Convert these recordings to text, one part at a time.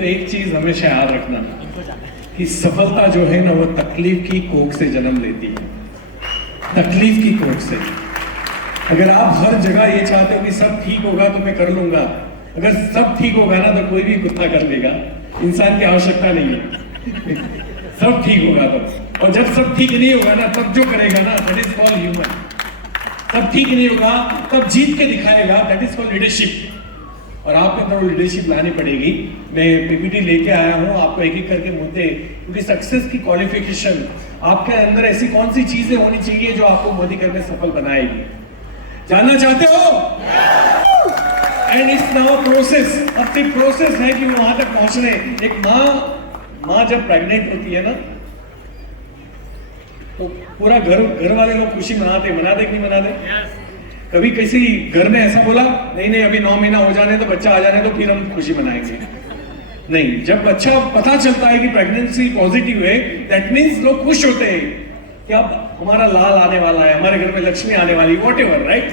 देखो एक चीज हमेशा याद रखना कि सफलता जो है ना वो तकलीफ की कोख से जन्म लेती है, तकलीफ की कोख से। अगर आप हर जगह ये चाहते हो कि सब ठीक होगा तो मैं कर लूंगा, अगर सब ठीक होगा ना तो कोई भी कुत्ता कर लेगा, इंसान की आवश्यकता नहीं है। सब ठीक होगा तो, और जब सब ठीक नहीं होगा ना तब जो करेगा ना दैट इज कॉल्ड ह्यूमन। तब ठीक नहीं होगा तब जीत के दिखाएगा, दैट इज कॉल्ड लीडरशिप। और आपके अंदर लीडरशिप लानी पड़ेगी। मैं पीपीटी लेके आया हूं आपको एक एक करके मुद्दे, क्योंकि सक्सेस की क्वालिफिकेशन आपके अंदर ऐसी कौन सी चीजें होनी चाहिए जो आपको मोदी घर में सफल बनाएगी। जानना चाहते हो? And it's now process. अब सिर्फ प्रोसेस है कि वहां तक पहुंचने। एक माँ जब प्रेग्नेंट होती है ना तो पूरा घर वाले लोग खुशी मनाते कि नहीं मनाते? कभी किसी घर में ऐसा बोला नहीं अभी 9 महीना हो जाने तो बच्चा आ जाने तो फिर हम खुशी मनाएंगे? नहीं, जब बच्चा पता चलता है कि प्रेगनेंसी पॉजिटिव है दैट मींस लोग खुश होते हैं कि अब हमारा लाल आने वाला है, हमारे घर में लक्ष्मी आने वाली, व्हाटएवर, राइट?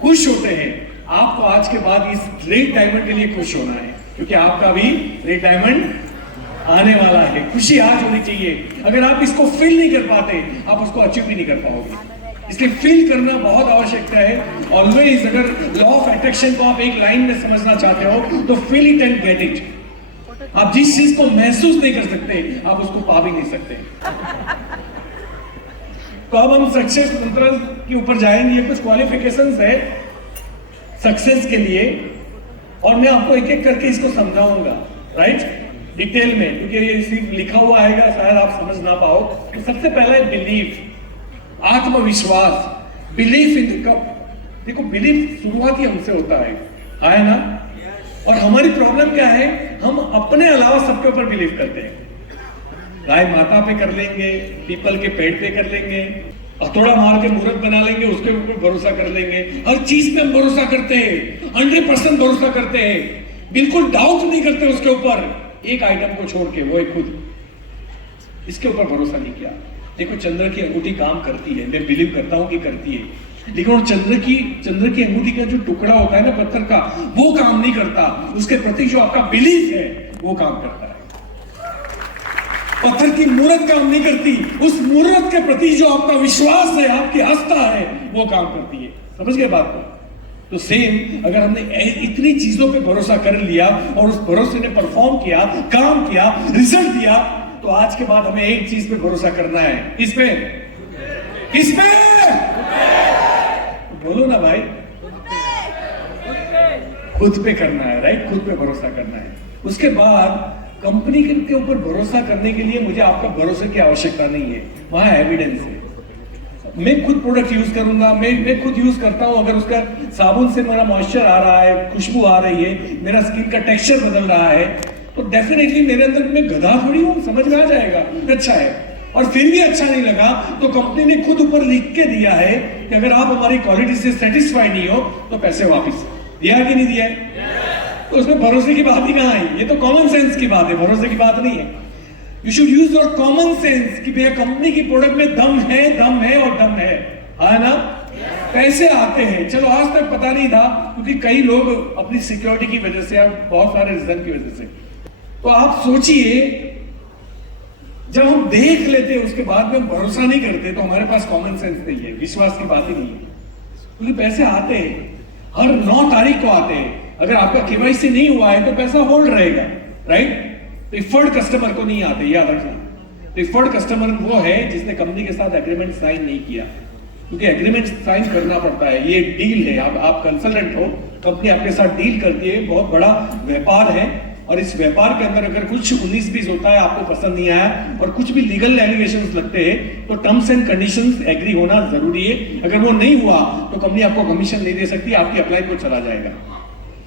खुश होते हैं। आपको आज के बाद इस रेड डायमंड के लिए खुश होना है, क्योंकि आपका भी रेड डायमंड आने वाला है। खुशी आज होनी चाहिए। अगर आप इसको फील नहीं कर पाते आप उसको अचीव भी नहीं कर पाओगे। इसलिए फील करना बहुत आवश्यकता है। ऑलवेज अगर लॉ ऑफ अट्रैक्शन को आप एक लाइन में समझना चाहते हो तो feel it and get it. आप जिस चीज को महसूस नहीं कर सकते आप उसको पा भी नहीं सकते। तो अब हम सक्सेस मंत्र के ऊपर जाएंगे। कुछ क्वालिफिकेशंस है सक्सेस के लिए और मैं आपको एक एक करके इसको समझाऊंगा, राइट, डिटेल में, क्योंकि ये सिर्फ लिखा हुआ आएगा शायद आप समझ ना पाओ। तो सबसे पहला है बिलीफ, आत्मविश्वास, बिलीफ इन द कप। देखो बिलीफ शुरुआत ही हमसे होता है ना? और हमारी प्रॉब्लम क्या है, हम अपने अलावा सबके ऊपर बिलीव करते हैं। गाय माता पे कर लेंगे, पीपल के पेड़ पे कर लेंगे, हथौड़ा मार के मुहूर्त बना लेंगे, उसके ऊपर भरोसा कर लेंगे। हर चीज पे हम भरोसा करते हैं, 100% भरोसा करते हैं, बिल्कुल डाउट नहीं करते उसके ऊपर। एक आइटम को छोड़ के, वो है खुद, इसके ऊपर भरोसा नहीं किया। देखो चंद्र की अंगूठी काम करती है, मैं बिलीव करता हूं कि करती है, लेकिन चंद्र की अंगूठी का जो टुकड़ा होता है ना पत्थर का, वो काम नहीं करता। उसके प्रति जो आपका बिलीफ है वो काम करता है। पत्थर की मूर्त काम नहीं करती, उस मूर्त के प्रति जो आपका विश्वास है, आपकी आस्था है, वो काम करती है। समझ गए बात को? तो सेम अगर हमने इतनी चीजों पे भरोसा कर लिया और उस भरोसे ने परफॉर्म किया, काम किया, रिजल्ट दिया, तो आज के बाद हमें एक चीज पे भरोसा करना है। किस पे? किस पे? बोलो ना भाई, खुद पे करना है, राइट? खुद पे भरोसा करना है। उसके बाद कंपनी के ऊपर भरोसा करने के लिए मुझे आपका भरोसे की आवश्यकता नहीं है, वहां एविडेंस है। मैं खुद प्रोडक्ट यूज करूंगा, मैं खुद यूज करता हूं। अगर उसका साबुन से मेरा मॉइस्चर आ रहा है, खुशबू आ रही है, मेरा स्किन का टेक्सचर बदल रहा है, तो डेफिनेटली मेरे अंदर, मैं गधा थोड़ी हूं, समझ में आ जाएगा अच्छा है। और फिर भी अच्छा नहीं लगा तो कंपनी ने खुद ऊपर लिख के दिया है कि अगर आप हमारी क्वालिटी से सेटिस्फाई नहीं हो तो पैसे वापस। दिया कि नहीं दिया है? तो उसमें भरोसे की बात ही कहां आई? ये तो कॉमन सेंस की बात है, भरोसे की बात नहीं है। You should use your common sense कि भैया कंपनी की प्रोडक्ट में दम है और दम है ना? पैसे आते हैं, चलो आज तक पता नहीं था क्योंकि कई लोग अपनी सिक्योरिटी की वजह से, बहुत सारे रीजन की वजह से। तो आप सोचिए, जब हम देख लेते हैं उसके बाद में हम भरोसा नहीं करते तो हमारे पास कॉमन सेंस नहीं है, विश्वास की बात ही नहीं है। क्योंकि पैसे आते हैं, हर 9 तारीख को आते हैं। अगर आपका केवाईसी नहीं हुआ है तो पैसा होल्ड रहेगा, राइट? प्रिफर्ड कस्टमर को नहीं आते, याद रखना। प्रिफर्ड कस्टमर वो है जिसने कंपनी के साथ एग्रीमेंट साइन नहीं किया, क्योंकि एग्रीमेंट साइन करना पड़ता है। ये डील है, आप कंसल्टेंट हो, कंपनी आपके साथ डील करती है, बहुत बड़ा व्यापार है। और इस व्यापार के अंदर अगर कुछ 19-20 होता है, आपको पसंद नहीं आया और कुछ भी लीगल एलिगेशंस लगते हैं, तो टर्म्स एंड कंडीशंस एग्री होना जरूरी है। अगर वो नहीं हुआ तो कंपनी आपको कमीशन नहीं दे सकती, आपकी अप्लाई को चला जाएगा।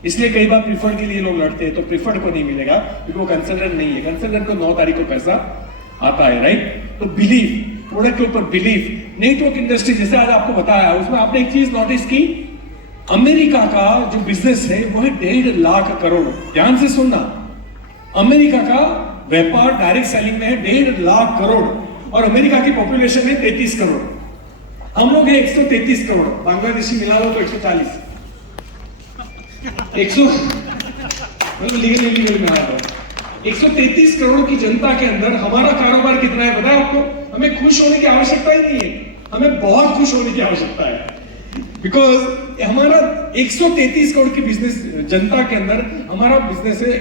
इसलिए कई बार प्रिफर्ड के लिए लोग लड़ते हैं, तो प्रिफर्ड को नहीं मिलेगा क्योंकि वो कंसल्टेंट नहीं है। कंसल्टेंट को 9 तारीख को पैसा आता है, राइट? तो बिलीफ, प्रोडक्ट के ऊपर बिलीफ। नेटवर्क इंडस्ट्री जैसे आज आपको बताया, उसमें आपने एक चीज नोटिस की, अमेरिका का जो बिजनेस है वो है 1.5 लाख करोड़। ध्यान से सुनना, अमेरिका का व्यापार डायरेक्ट सेलिंग में है 1.5 लाख करोड़ और अमेरिका की पॉपुलेशन है 33 करोड़। हम लोग है 133 करोड़, बांग्लादेशी मिला लो तो 140, 100 लीगल में आ रहा है। 133 करोड़ की जनता के अंदर हमारा कारोबार कितना है पता है आपको? हमें खुश होने की आवश्यकता ही नहीं है, हमें बहुत खुश होने की आवश्यकता है। बिकॉज हमारा 133 करोड़ की बिजनेस जनता के अंदर हमारा बिजनेस है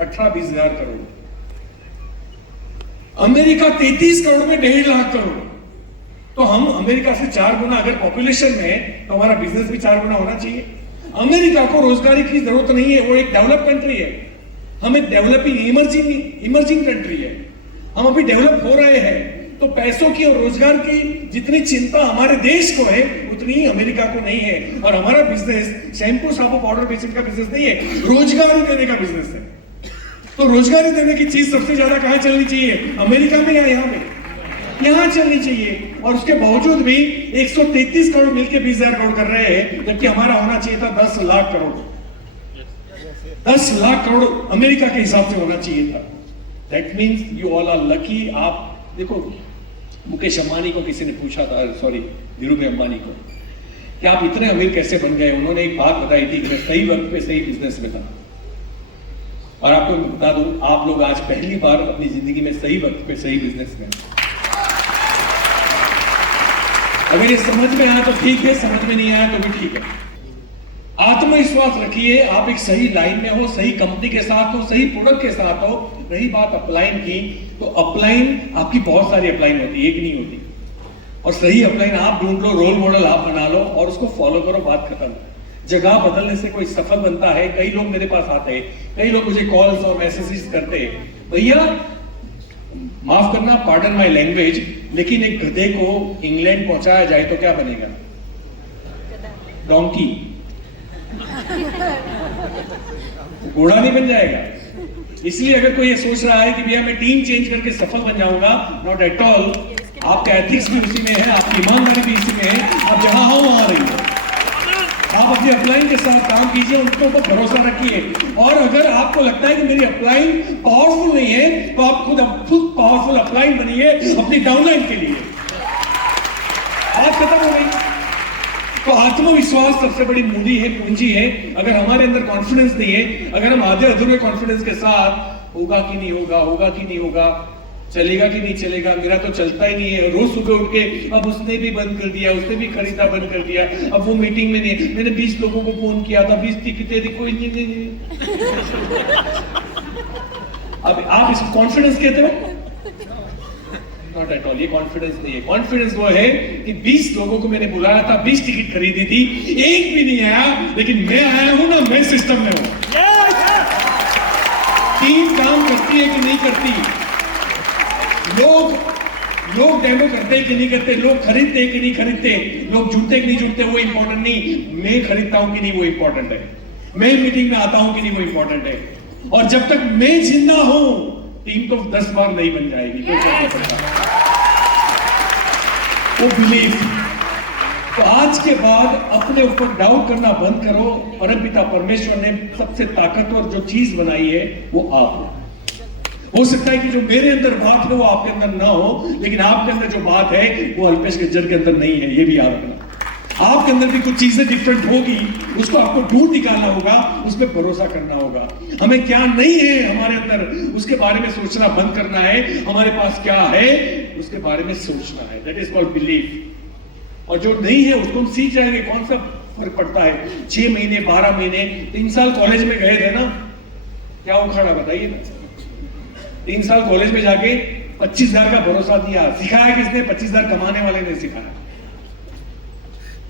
18-20 हजार करोड़। अमेरिका 33 करोड़ में 1.5 लाख करोड़। तो हम अमेरिका से 4 गुना अगर पॉपुलेशन में है तो हमारा बिजनेस भी 4 गुना होना चाहिए। अमेरिका को रोजगार की जरूरत नहीं है, वो एक डेवलप कंट्री है। हमें डेवलपिंग इमर्जिंग कंट्री है, हम अभी डेवलप हो रहे हैं। तो पैसों की और रोजगार की जितनी चिंता हमारे देश को है उतनी ही अमेरिका को नहीं है। और हमारा बिजनेस शैम्पू साबु पाउडर बेचने का बिजनेस नहीं है, रोजगार देने का बिजनेस है। तो रोजगारी देने की चीज सबसे ज्यादा कहां चलनी चाहिए? अमेरिका में या यहाँ में? यहां चलनी चाहिए। और उसके बावजूद भी 133 करोड़ मिलकर 20,000 करोड़ कर रहे हैं, जबकि हमारा होना चाहिए था 10 लाख करोड़। 10 लाख करोड़ अमेरिका के हिसाब से होना चाहिए था। That means you all are lucky. आप देखो, मुकेश अंबानी को किसी ने पूछा था, सॉरी धीरूभाई अंबानी को, कि आप इतने अमीर कैसे बन गए? उन्होंने एक बात बताई थी कि मैं सही वक्त पे सही बिजनेस में था। और आपको बता दूं, आप लोग आज पहली बार अपनी जिंदगी में सही वक्त पे सही बिजनेस में। अगर ये समझ में आया तो ठीक है, समझ में नहीं आया तो भी ठीक है। आत्मविश्वास रखिए, आप एक सही लाइन में हो, सही कंपनी के साथ हो, सही प्रोडक्ट के साथ हो। रही बात अपलाइन की, तो अपलाइन आपकी बहुत सारी अपलाइन होती है, एक नहीं होती। और सही अपलाइन आप ढूंढ लो, रोल मॉडल आप बना लो और उसको फॉलो करो, बात खत्म। जगह बदलने से कोई सफल बनता है? कई लोग मेरे पास आते हैं, कई लोग मुझे कॉल्स और मैसेजेस करते हैं, भैया माफ करना, पार्डन माय लैंग्वेज, लेकिन एक गधे को इंग्लैंड पहुंचाया जाए तो क्या बनेगा? डोंकी। घोड़ा नहीं बन जाएगा। इसलिए अगर कोई ये सोच रहा है कि भैया मैं टीम चेंज करके सफल बन जाऊंगा, नॉट एट ऑल। आपका एथिक्स भी उसी में है, आपकी ईमानदारी भी इसी में है। आप जहां हो वहां रहिए, आप अपनी अपलाइन के साथ काम कीजिए, उनके ऊपर भरोसा रखिए। और अगर आपको लगता है कि मेरी अपलाइन पावरफुल नहीं है, तो आप खुद पावरफुल अपलाइन बनिए अपनी डाउनलाइन के लिए। बात खत्म हो गई। तो आत्मविश्वास सबसे बड़ी मूडी है, पूंजी है। अगर हमारे अंदर कॉन्फिडेंस नहीं है, अगर हम आधे अधूरे कॉन्फिडेंस के साथ होगा कि नहीं होगा, होगा कि नहीं होगा, चलेगा कि नहीं चलेगा, मेरा तो चलता ही नहीं है, रोज सुबह उठ के अब उसने भी बंद कर दिया, उसने भी खरीदा बंद कर दिया, अब वो मीटिंग में नहीं, मैंने 20 लोगों को फोन किया था, 20 टिकटें थी, कोई नहीं। अब आप इसको कॉन्फिडेंस कहते हो? नॉट एट ऑल, ये कॉन्फिडेंस नहीं है। कॉन्फिडेंस वो है कि 20 लोगों को मैंने बुलाया था, 20 टिकट खरीदी थी, एक भी नहीं आया, लेकिन मैं आया हूं ना, मैं सिस्टम में हूं। टीम काम करती है कि नहीं करती, लोग डेमो करते हैं कि नहीं करते, लोग खरीदते हैं कि नहीं खरीदते, लोग जुड़ते कि नहीं जुड़ते, वो इंपॉर्टेंट नहीं। मैं खरीदता हूं कि नहीं वो इंपॉर्टेंट है, मैं मीटिंग में आता हूं कि नहीं वो इंपॉर्टेंट है। और जब तक मैं जिंदा हूं, टीम तो 10 बार नहीं बन जाएगी, कोई फर्क नहीं पड़ता। वो बिलीव। तो आज के बाद अपने ऊपर डाउट करना बंद करो। परमपिता परमेश्वर ने सबसे ताकतवर जो चीज बनाई है वो आप हो सकता है कि जो मेरे अंदर बात है वो आपके अंदर ना हो, लेकिन आपके अंदर जो बात है वो अल्पेश गज्जर के अंदर नहीं है, ये भी याद रखना। आपके अंदर भी कुछ चीजें डिफरेंट होगी, उसको आपको ढूंढ निकालना होगा, उस पर भरोसा करना होगा। हमें क्या नहीं है हमारे अंदर, उसके बारे में सोचना बंद करना है। हमारे पास क्या है उसके बारे में सोचना है। That is called belief. और जो नहीं है उसको हम सीख जाएंगे। कौन सा फर्क पड़ता है? 6 महीने, 12 महीने, 3 साल कॉलेज में गए थे ना, क्या उखाड़ा बताइए ना। 3 साल कॉलेज में जाके 25,000 का भरोसा दिया, सिखाया किसने? 25,000 कमाने वाले ने सिखाया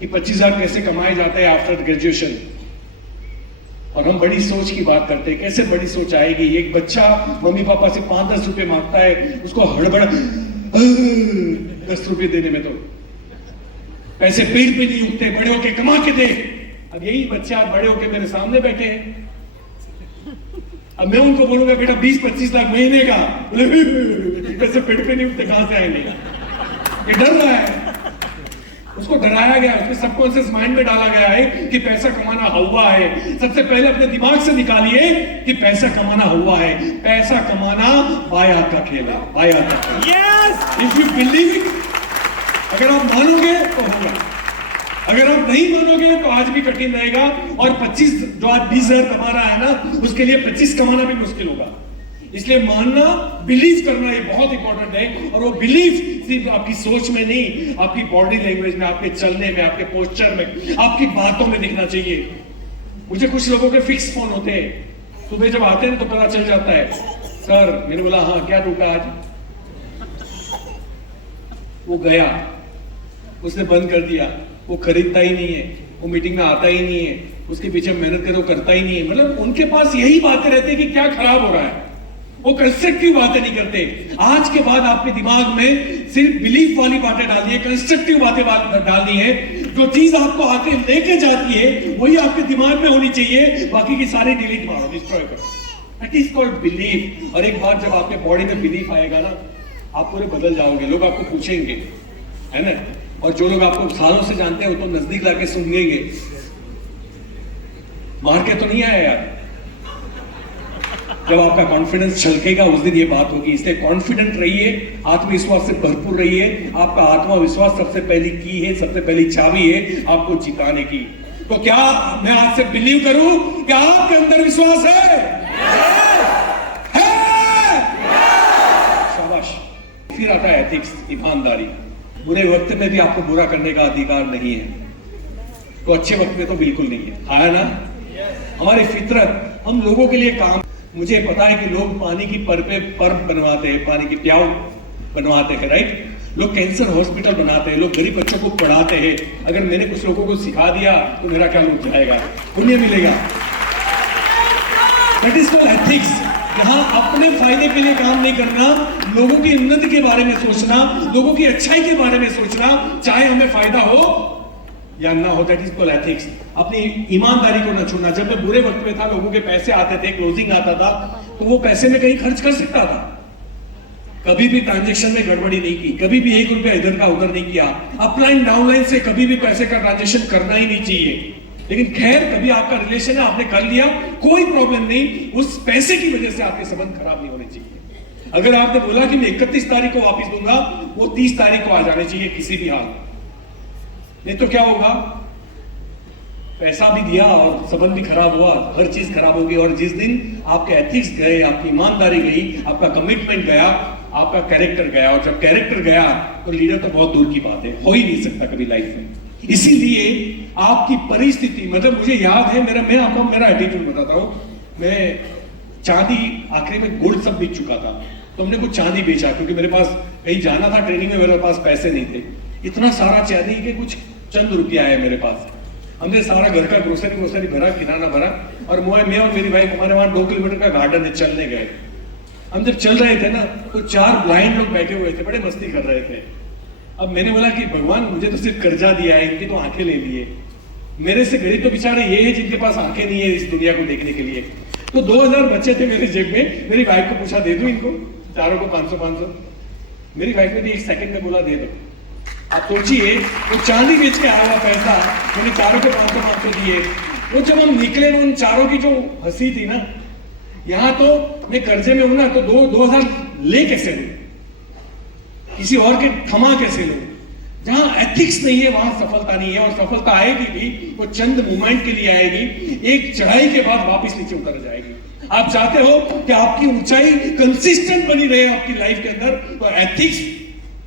कि 25,000 कैसे कमाए जाते हैं आफ्टर ग्रेजुएशन। और हम बड़ी सोच की बात करते हैं। कैसे बड़ी सोच आएगी? एक बच्चा मम्मी पापा से 5-10 रुपए मांगता है, उसको हड़बड़ 10 रुपए देने में तो पैसे पेड़ पे नहीं उगते, बड़े होके कमा के दे। अब यही बच्चा बड़े होके मेरे सामने बैठे हैं, अब मैं उनको बोलूंगा बेटा 20-25 लाख महीने का, पैसे पेड़ पे नहीं उगते, कहां से आएंगे? ये डर रहा है, उसको डराया गया, उसके सबकॉन्शियस माइंड में डाला गया है कि पैसा कमाना हवा है। सबसे पहले अपने दिमाग से निकालिए कि पैसा कमाना हवा है। पैसा कमाना बाया का खेल है, बाया का खेल। Yes, if you believe it, अगर आप मानोगे तो होगा, अगर आप नहीं मानोगे तो आज भी कठिन रहेगा। और 25 जो आज 20,000 कमा रहा है ना, उसके लिए 25 कमाना भी मुश्किल होगा। इसलिए मानना, बिलीव करना ये बहुत इंपॉर्टेंट है। और वो बिलीव सिर्फ आपकी सोच में नहीं, आपकी बॉडी लैंग्वेज में, आपके चलने में, आपके पोस्चर में, आपकी बातों में दिखना चाहिए। मुझे कुछ लोगों के फिक्स फोन होते हैं, सुबह जब आते हैं तो पता चल जाता है, सर मैंने बोला हाँ क्या टूटा आज, वो गया, उसने बंद कर दिया, वो खरीदता ही नहीं है, वो मीटिंग में आता ही नहीं है, उसके पीछे मेहनत करो करता ही नहीं है। मतलब उनके पास यही बातें रहती है कि क्या खराब हो रहा है, वो कंस्ट्रक्टिव बातें नहीं करते। आज के बाद आपके दिमाग में सिर्फ बिलीफ वाली बातें डालनी है, कंस्ट्रक्टिव बातें डालनी है। जो चीज आपको आके लेके जाती है वही आपके दिमाग में होनी चाहिए, बाकी की सारी डिलीट मारो, डिस्ट्रॉय करो। That is called belief. और एक बार जब आपके बॉडी में बिलीफ आएगा ना, आप पूरे बदल जाओगे। लोग आपको पूछेंगे, है ना, और जो लोग आपको सालों से जानते हैं वो तो नजदीक लाके सुनेंगे, मार के तो नहीं आया यार। जब आपका कॉन्फिडेंस छलकेगा उस दिन ये बात होगी। इसलिए कॉन्फिडेंट रहिए, आत्मविश्वास से भरपूर रहिए। आपका आत्मविश्वास सबसे पहली की है, सबसे पहली चाबी है आपको जिताने की। तो क्या मैं आज से बिलीव करूं कि आपके अंदर विश्वास है? शाबाश। फिर आता है एथिक्स, ईमानदारी। बुरे वक्त में भी आपको बुरा करने का अधिकार नहीं है, तो अच्छे वक्त में तो बिल्कुल नहीं है। आया ना, हमारी फितरत, हम लोगों के लिए काम। मुझे पता है कि लोग पानी की पर्प बनवाते हैं, पानी की प्याऊ बनवाते हैं, राइट। लोग कैंसर हॉस्पिटल बनाते हैं, लोग गरीब बच्चों को पढ़ाते हैं। अगर मैंने कुछ लोगों को सिखा दिया तो मेरा क्या लुट जाएगा, पुण्य मिलेगा। That is called ethics. यहाँ अपने फायदे के लिए काम नहीं करना, लोगों की उन्नति के बारे में सोचना, लोगों की अच्छाई के बारे में सोचना, चाहे हमें फायदा हो या ना हो। That is called ethics. अपनी ईमानदारी को ना छोड़ना। जब मैं बुरे वक्त में था, लोगों के पैसे आते थे, क्लोजिंग आता था, तो वो पैसे में कहीं खर्च कर सकता था। कभी भी ट्रांजैक्शन में गड़बड़ी नहीं की, कभी भी 1 रुपया इधर का उधर नहीं किया। अपलाइन डाउनलाइन से कभी भी पैसे का ट्रांजैक्शन करना ही नहीं चाहिए। लेकिन खैर, कभी आपका रिलेशन है, आपने कर लिया, कोई प्रॉब्लम नहीं। उस पैसे की वजह से आपके संबंध खराब नहीं होने चाहिए। अगर आपने बोला कि मैं 31 तारीख को वापस दूंगा, वो 30 तारीख को आ जाने चाहिए किसी भी हाल में। नहीं तो क्या होगा, पैसा भी दिया और संबंध भी खराब हुआ, हर चीज खराब होगी। और जिस दिन आपके एथिक्स गए, आपकी ईमानदारी गई, आपका कमिटमेंट गया, आपका कैरेक्टर गया, और जब कैरेक्टर गया तो लीडर तो बहुत दूर की बात है, हो ही नहीं सकता कभी लाइफ में। इसीलिए आपकी परिस्थिति, मतलब मुझे याद है, मैं आपको मेरा एटीट्यूड बताता हूं। मैं चांदी, आखिरी में गोल्ड सब बिक चुका था, तो हमने कुछ चांदी बेचा, क्योंकि मेरे पास कहीं जाना था ट्रेनिंग में, मेरे पास पैसे नहीं थे। इतना सारा चांदी के कुछ चंद रुपया है मेरे पास। हमने सारा घर का ग्रोसरी भरा, किराना भरा, और मैं और मेरी वाइफ, हमारे वहां 2 किलोमीटर का गार्डन है, चलने गए। हम जब चल रहे थे ना, तो 4 ब्लाइंड लोग बैठे हुए थे, बड़े मस्ती कर रहे थे। अब मैंने बोला कि भगवान, मुझे तो सिर्फ कर्जा दिया है, इनकी तो आंखें ले लिए। मेरे से गरीब तो बेचारे ये है जिनके पास आंखें नहीं है इस दुनिया को देखने के लिए। तो 2000 बच्चे थे मेरे जेब में। मेरी वाइफ को पूछा, दे दूं इनको चारों को 500-500? मेरी वाइफ ने भी 1 सेकंड में बोला, दे दो। आप सोचिए, वो चांदी बेच के आया हुआ पैसा मैंने चारों को 500-500 दिए। वो जब हम निकले, उन चारों की जो हंसी थी ना, यहाँ तो मैं कर्जे में हूं ना, तो 2000 ले कैसे लूं, किसी और के थमा कैसे लूं। जहां एथिक्स नहीं है वहां सफलता नहीं है, और सफलता आएगी भी वो चंद मोमेंट के लिए आएगी, एक चढ़ाई के बाद वापस नीचे उतर जाएगी। आप चाहते हो कि आपकी ऊंचाई कंसिस्टेंट बनी रहे आपकी लाइफ के अंदर, तो एथिक्स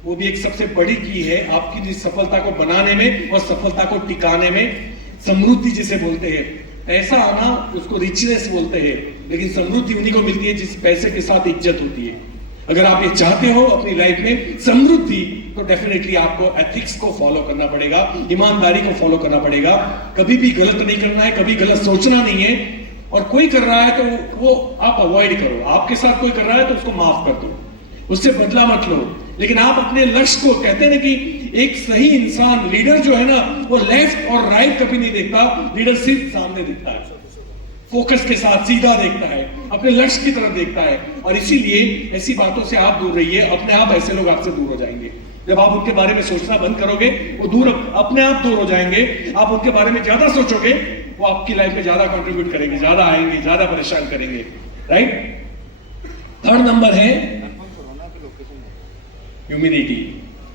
वो भी एक सबसे बड़ी की है आपकी सफलता को बनाने में और सफलता को टिकाने में। समृद्धि जिसे बोलते हैं, पैसा आना उसको रिचनेस बोलते हैं, लेकिन समृद्धि उन्हीं को मिलती है जिस पैसे के साथ इज्जत होती है। अगर आप ये चाहते हो अपनी लाइफ में समृद्धि, तो डेफिनेटली आपको एथिक्स को फॉलो करना पड़ेगा, ईमानदारी को फॉलो करना पड़ेगा। कभी भी गलत नहीं करना है, कभी गलत सोचना नहीं है। और कोई कर रहा है तो वो आप अवॉइड करो। आपके साथ कोई कर रहा है तो उसको माफ कर दो, उससे बदला मत लो। लेकिन आप अपने लक्ष्य को, कहते हैं ना कि एक सही इंसान, लीडर जो है ना, वो लेफ्ट और राइट कभी नहीं देखता, लीडर सिर्फ सामने दिखता है, फोकस के साथ सीधा देखता है, अपने लक्ष्य की तरफ देखता है। और इसीलिए ऐसी बातों से आप दूर रहिए, अपने आप ऐसे लोग आपसे दूर हो जाएंगे। जब आप उनके बारे में सोचना बंद करोगे, वो दूर अपने आप दूर हो जाएंगे। आप उनके बारे में ज्यादा सोचोगे, वो आपकी लाइफ में ज्यादा कंट्रीब्यूट करेंगे, ज्यादा आएंगे, ज्यादा परेशान करेंगे, राइट। 3rd नंबर है ह्यूमैनिटी।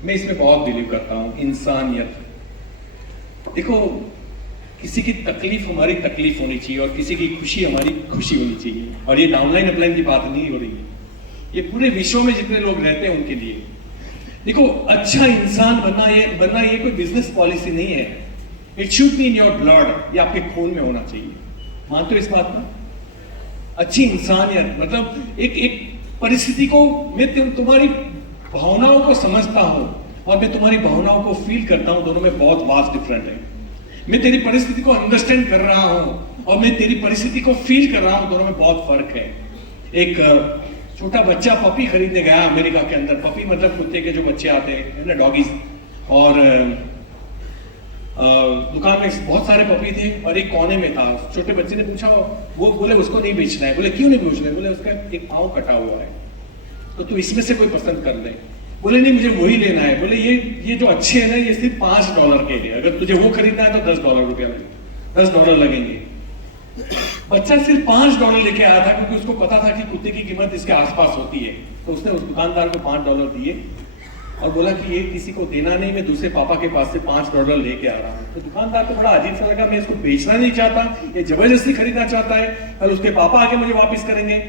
मैं इसमें बहुत बिलीव करता हूं, इंसानियत। देखो, किसी की तकलीफ हमारी तकलीफ होनी चाहिए और किसी की खुशी हमारी खुशी होनी चाहिए। और ये डाउनलाइन अपलाइन की बात नहीं हो रही है, ये पूरे विश्व में जितने लोग रहते हैं उनके लिए। देखो, अच्छा इंसान बनना ये कोई बिजनेस पॉलिसी नहीं है। It should be in your blood, ये आपके खून में होना चाहिए। मानते हो इस बात में? अच्छी इंसानियत मतलब एक परिस्थिति को, मैं तुम्हारी भावनाओं को समझता हूं और मैं तुम्हारी भावनाओं को फील करता हूं, दोनों में बहुत वास्ट डिफरेंट है। मैं तेरी परिस्थिति को अंडरस्टैंड कर रहा हूं और मैं तेरी परिस्थिति को फील कर रहा हूं, दोनों में बहुत फर्क है। एक छोटा बच्चा पपी खरीदने गया अमेरिका के अंदर। पपी मतलब कुत्ते के जो बच्चे आते हैं ना, डॉगीज। और दुकान में बहुत सारे पपी थे और एक कोने में था। छोटे बच्चे ने पूछा, वो बोले उसको नहीं बेचना है। बोले क्यों नहीं बेचना है? बोले उसका एक पाँव कटा हुआ है, तो तू इसमें से कोई पसंद कर ले। बोले नहीं, मुझे वही लेना है। बोले ये जो अच्छे है ना, ये सिर्फ $5 के लिए, अगर तुझे वो खरीदना है तो $10 लगेंगे। बच्चा सिर्फ $5 लेके आया था क्योंकि उसको पता था कि कुत्ते की कीमत इसके आसपास होती है। तो उसने उस दुकानदार को $5 दिए और बोला कि ये किसी को देना नहीं, मैं दूसरे पापा के पास से $5 लेके आ रहा हूँ। तो दुकानदार को बड़ा अजीब सा लगा, मैं इसको बेचना नहीं चाहता, ये जबरदस्ती खरीदना चाहता है, कल उसके पापा आके मुझे वापस करेंगे।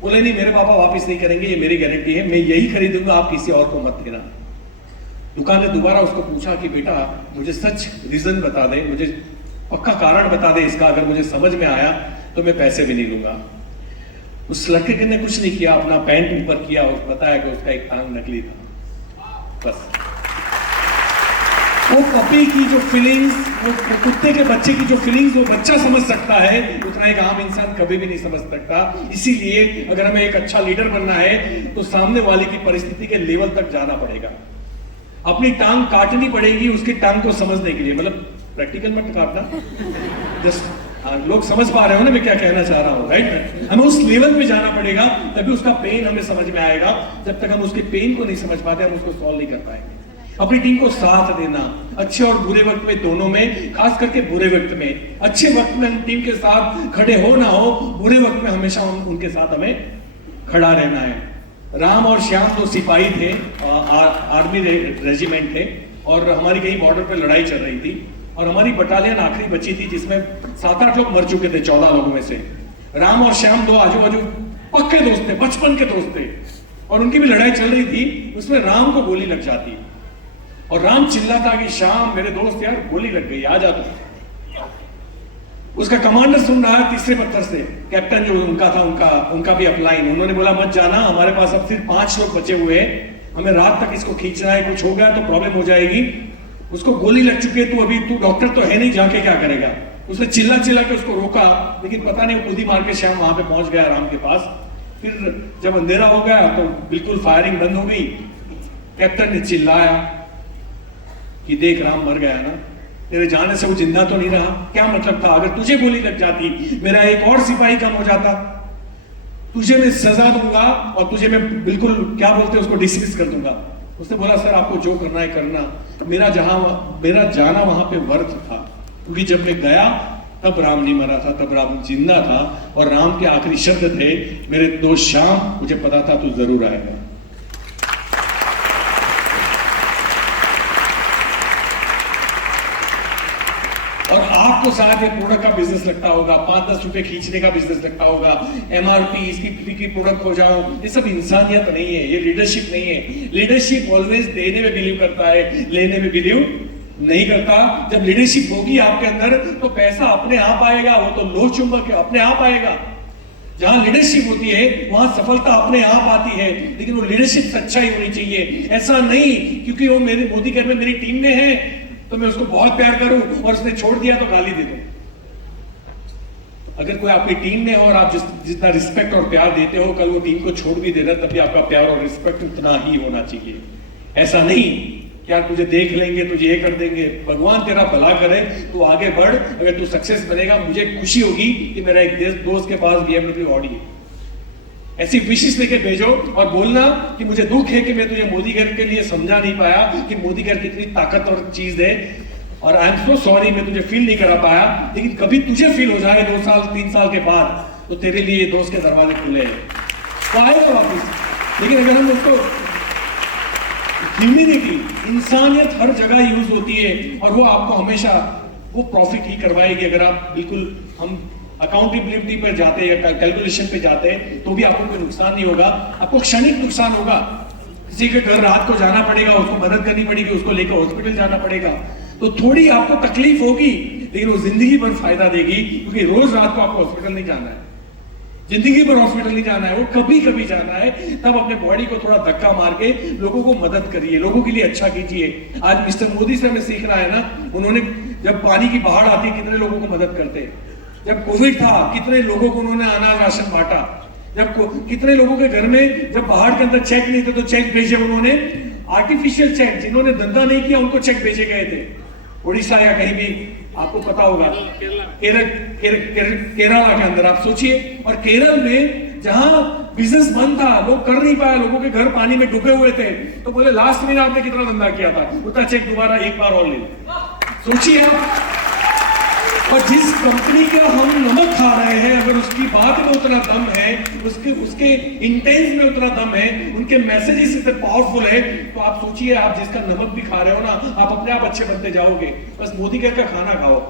बोले नहीं, मेरे पापा वापस नहीं करेंगे, ये मेरी गारंटी है, मैं यही खरीदूंगा, आप किसी और को मत देना। दुकान ने दोबारा उसको पूछा कि बेटा मुझे सच रीजन बता दे, मुझे पक्का कारण बता दे इसका, अगर मुझे समझ में आया तो मैं पैसे भी नहीं लूंगा। उस लड़के ने कुछ नहीं किया, अपना पैंट ऊपर किया और बताया कि उसका एक टांग नकली था। बस वो पपी की जो फीलिंग्स, वो कुत्ते के बच्चे की जो फीलिंग्स वो बच्चा समझ सकता है, उतना एक आम इंसान कभी भी नहीं समझ सकता। इसीलिए अगर हमें एक अच्छा लीडर बनना है तो सामने वाले की परिस्थिति के लेवल तक जाना पड़ेगा। अपनी टांग काटनी पड़ेगी उसकी टांग को समझने के लिए, मतलब प्रैक्टिकल मत काटना, जस्ट लोग समझ पा रहे हो ना मैं क्या कहना चाह रहा हूं, राइट? हमें उस लेवल पे जाना पड़ेगा, तभी उसका पेन हमें समझ में आएगा। जब तक हम उसके पेन को नहीं समझ पाते, हम उसको सॉल्व नहीं कर पाएंगे। अपनी टीम को साथ देना, अच्छे और बुरे वक्त में, दोनों में, खास करके बुरे वक्त में। अच्छे वक्त में हम टीम के साथ खड़े हो ना हो, बुरे वक्त में हमेशा उनके साथ हमें खड़ा रहना है। राम और श्याम दो सिपाही थे, आर्मी रेजिमेंट थे, और हमारी कहीं बॉर्डर पे लड़ाई चल रही थी और हमारी बटालियन आखिरी बची थी जिसमें 7-8 लोग मर चुके थे 14 लोगों में से। राम और श्याम दो आजू बाजू पक्के दोस्त थे, बचपन के दोस्त थे, और उनकी भी लड़ाई चल रही थी। उसमें राम को गोली लग जाती और राम चिल्लाता कि श्याम मेरे दोस्त यार गोली लग गई, आ जा तू। उसका कमांडर सुन रहा है तीसरे पत्थर से, कैप्टन जो उनका था, उनका भी अपलाइन। उन्होंने बोला मत जाना, हमारे पास अब सिर्फ 5 लोग बचे हुए हैं, हमें रात तक इसको खींचना है, कुछ हो गया तो प्रॉब्लम हो जाएगी। उसको गोली लग चुकी है, तू डॉक्टर तो है नहीं, जाके क्या करेगा? उसने चिल्ला के उसको रोका, लेकिन पता नहीं खुद ही मार के श्याम वहां पे पहुंच गया राम के पास। फिर जब अंधेरा हो गया तो बिल्कुल फायरिंग बंद हो गई। कैप्टन ने चिल्लाया कि देख राम मर गया ना, तेरे जाने से वो जिंदा तो नहीं रहा। क्या मतलब था? अगर तुझे गोली लग जाती, मेरा एक और सिपाही कम हो जाता, तुझे मैं सजा दूंगा और तुझे मैं बिल्कुल क्या बोलते उसको डिसमिस कर दूंगा। उसने बोला सर आपको जो करना है करना, मेरा जाना वहां पे व्यर्थ था, क्योंकि जब मैं गया तब राम नहीं मरा था, तब राम जिंदा था। और राम के आखिरी शब्द थे, मेरे दोस्त श्याम मुझे पता था तू जरूर आएगा। और आपको शायद ये प्रोडक्ट का बिजनेस लगता होगा, 5-10 रुपए खींचने का बिजनेस लगता होगा, MRP इसकी फ्री की प्रोडक्ट हो जाओ, ये सब इंसानियत नहीं है, ये लीडरशिप नहीं है। लीडरशिप ऑलवेज देने में बिलीव करता है, लेने में बिलीव नहीं करता। जब लीडरशिप होगी आपके अंदर तो पैसा अपने आप आएगा, वो तो लोह चुंबक है, अपने आप आएगा। जहां लीडरशिप होती है वहां सफलता अपने आप आती है, लेकिन वो लीडरशिप सच्चाई होनी चाहिए। ऐसा नहीं क्योंकि वो मेरे मोदी घर में मेरी टीम में है तो मैं उसको बहुत प्यार करूं और उसने छोड़ दिया तो गाली दे दूं। अगर कोई आपकी टीम में हो और आप जितना रिस्पेक्ट और प्यार देते हो, कल वो टीम को छोड़ भी देना, तभी आपका प्यार और रिस्पेक्ट उतना ही होना चाहिए। ऐसा नहीं कि यार तुझे देख लेंगे, तुझे ये कर देंगे। भगवान तेरा भला करे, तू आगे बढ़, अगर तू सक्सेस बनेगा मुझे खुशी होगी कि मेरा एक दोस्त के पास BMW ऑडी है। ऐसी विशेष लेके भेजो और बोलना कि मुझे दुख है कि मैं तुझे मोदी घर के लिए समझा नहीं पाया कि मोदी घर कितनी ताकतवर चीज है, और आई एम सो सॉरी मैं तुझे फील नहीं करा पाया। लेकिन कभी तुझे फील हो जाए 2 साल 3 साल के बाद, तो तेरे लिए दोस्त के दरवाजे खुले हैं, तो आएगा वापिस। लेकिन अगर हम उसको ह्यूमैनिटी, इंसानियत हर जगह यूज होती है और वो आपको हमेशा वो प्रॉफिट ही करवाएगी। अगर आप बिल्कुल हम अकाउंटेबिलिटी पर जाते हैं या कैलकुलेशन पे जाते हैं तो भी आपको कोई नुकसान नहीं होगा, आपको क्षणिक नुकसान होगा। किसी के घर रात को जाना पड़ेगा, उसको मदद करनी पड़ेगी, उसको लेकर हॉस्पिटल जाना पड़ेगा, तो थोड़ी आपको तकलीफ होगी, लेकिन वो जिंदगी भर फायदा देगी, क्योंकि रोज रात को आपको हॉस्पिटल नहीं जाना है, जिंदगी भर हॉस्पिटल नहीं जाना है, वो कभी कभी जाना है। तब अपने बॉडी को थोड़ा धक्का मार के लोगों को मदद करिए, लोगों के लिए अच्छा कीजिए। आज मिस्टर मोदी से हमें सीख रहा है ना, उन्होंने जब पानी की बाढ़ आती है कितने लोगों को मदद करते हैं, जब कोविड था कितने लोगों को उन्होंने अनाज राशन बांटा, जब कितने लोगों के घर में जब बाहर के अंदर चेक नहीं थे तो चेक भेजे उन्होंने, आर्टिफिशियल चेक, जिन्होंने धंधा नहीं किया उनको चेक भेजे गए थे। उड़ीसा या कहीं भी आपको पता होगा, केरला के अंदर आप सोचिए, और केरल में जहां बिजनेस बंद था, लोग कर नहीं पाया, लोगों के घर पानी में डूबे हुए थे, तो बोले लास्ट महीने आपने कितना धंधा किया था, उतना चेक दोबारा एक बार और ले। सोचिए आप, और जिस कंपनी का हम नमक खा रहे हैं, अगर उसकी बात में उतना दम है, उसके इंटेंस में उतना दम है, उनके मैसेजेस इतने पावरफुल है, तो आप सोचिए आप जिसका नमक भी खा रहे हो ना, आप अपने आप अच्छे बनते जाओगे। बस मोदी का खाना खाओ,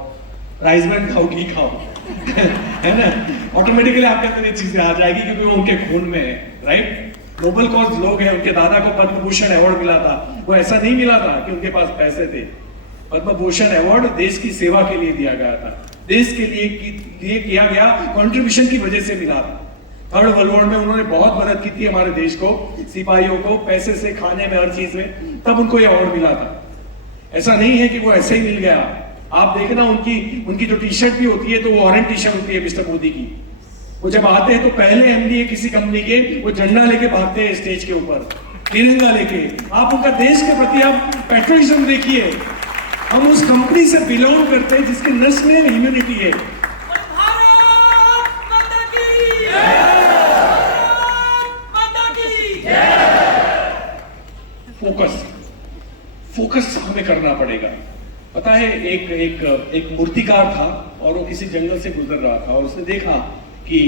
राइस ब्रांड खाओ, घी खाओ है ना, ऑटोमेटिकली आपके अंदर ये चीजें आ जाएगी, क्योंकि वो उनके खून में है, राइट। नोबेल कॉज लोग हैं, उनके दादा को पद्म भूषण अवार्ड मिला था, वो ऐसा नहीं मिला था कि उनके पास पैसे थे। पद्म भूषण अवार्ड देश की सेवा के लिए दिया गया था, देश के लिए किया गया कंट्रीब्यूशन की वजह से मिला था। थर्ड वर्ल्ड वॉर में उन्होंने बहुत मदद की थी हमारे देश को, सिपाहियों को, पैसे से, खाने में, हर चीज में, तब उनको यह अवार्ड मिला था। ऐसा नहीं है कि वो ऐसे ही मिल गया। आप देखना उनकी जो टी शर्ट भी होती है तो वो ऑरेंज टी शर्ट होती है मिस्टर मोदी की। वो जब आते हैं तो पहले एमडी किसी कंपनी के, वो झंडा लेके भागते हैं स्टेज के ऊपर, तिरंगा लेके। आप उनका देश के प्रति आप पैट्रियटिज्म देखिए। हम उस कंपनी से बिलोंग करते हैं जिसके नस में इम्यूनिटी है। फोकस हमें करना पड़ेगा। पता है, एक मूर्तिकार था और वो किसी जंगल से गुजर रहा था और उसने देखा कि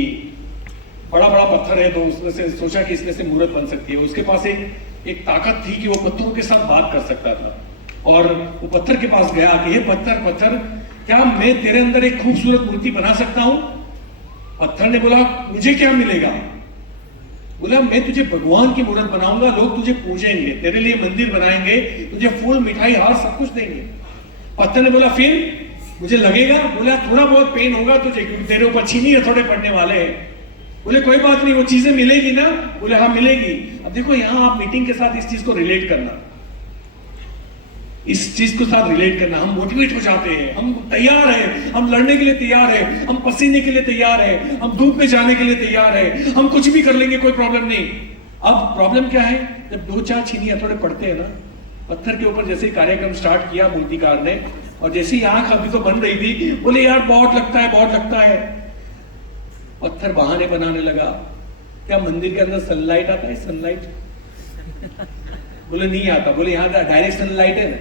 बड़ा बड़ा पत्थर है, तो उसने से सोचा कि इसमें से मूर्त बन सकती है। उसके पास एक ताकत थी कि वो पत्थरों के साथ बात कर सकता था, और वो पत्थर के पास गया कि हे पत्थर, क्या मैं तेरे अंदर एक खूबसूरत मूर्ति बना सकता हूं? पत्थर ने बोला, मुझे क्या मिलेगा? बोला, मैं तुझे भगवान की मूर्त बनाऊंगा, लोग तुझे पूजेंगे, तेरे लिए मंदिर बनाएंगे, तुझे फूल, मिठाई, हार सब कुछ देंगे। पत्थर ने बोला, फिर मुझे लगेगा? बोला, थोड़ा बहुत पेन होगा तुझे, क्योंकि तेरे ऊपर चीनी हथौड़े पड़ने वाले हैं। बोले, कोई बात नहीं, वो चीजें मिलेगी ना? बोले, हाँ मिलेगी। अब देखो, यहां आप मीटिंग के साथ इस चीज को रिलेट करना, इस चीज को साथ रिलेट करना। हम मोटिवेट हो जाते हैं, हम तैयार हैं, हम लड़ने के लिए तैयार हैं, हम पसीने के लिए तैयार हैं, हम धूप में जाने के लिए तैयार हैं, हम कुछ भी कर लेंगे, कोई प्रॉब्लम नहीं। अब प्रॉब्लम क्या है? जब 2-4 चीनी हथौड़े पड़ते हैं ना पत्थर के ऊपर। जैसे कार्यक्रम स्टार्ट किया मूर्तिकार ने, और जैसे ही आंख अभी तो बन रही थी, बोले यार बहुत लगता है, बहुत लगता है। पत्थर बहाने बनाने लगा, क्या मंदिर के अंदर सनलाइट आता है? सनलाइट? बोले नहीं आता। बोले यहाँ डायरेक्ट सनलाइट है ना,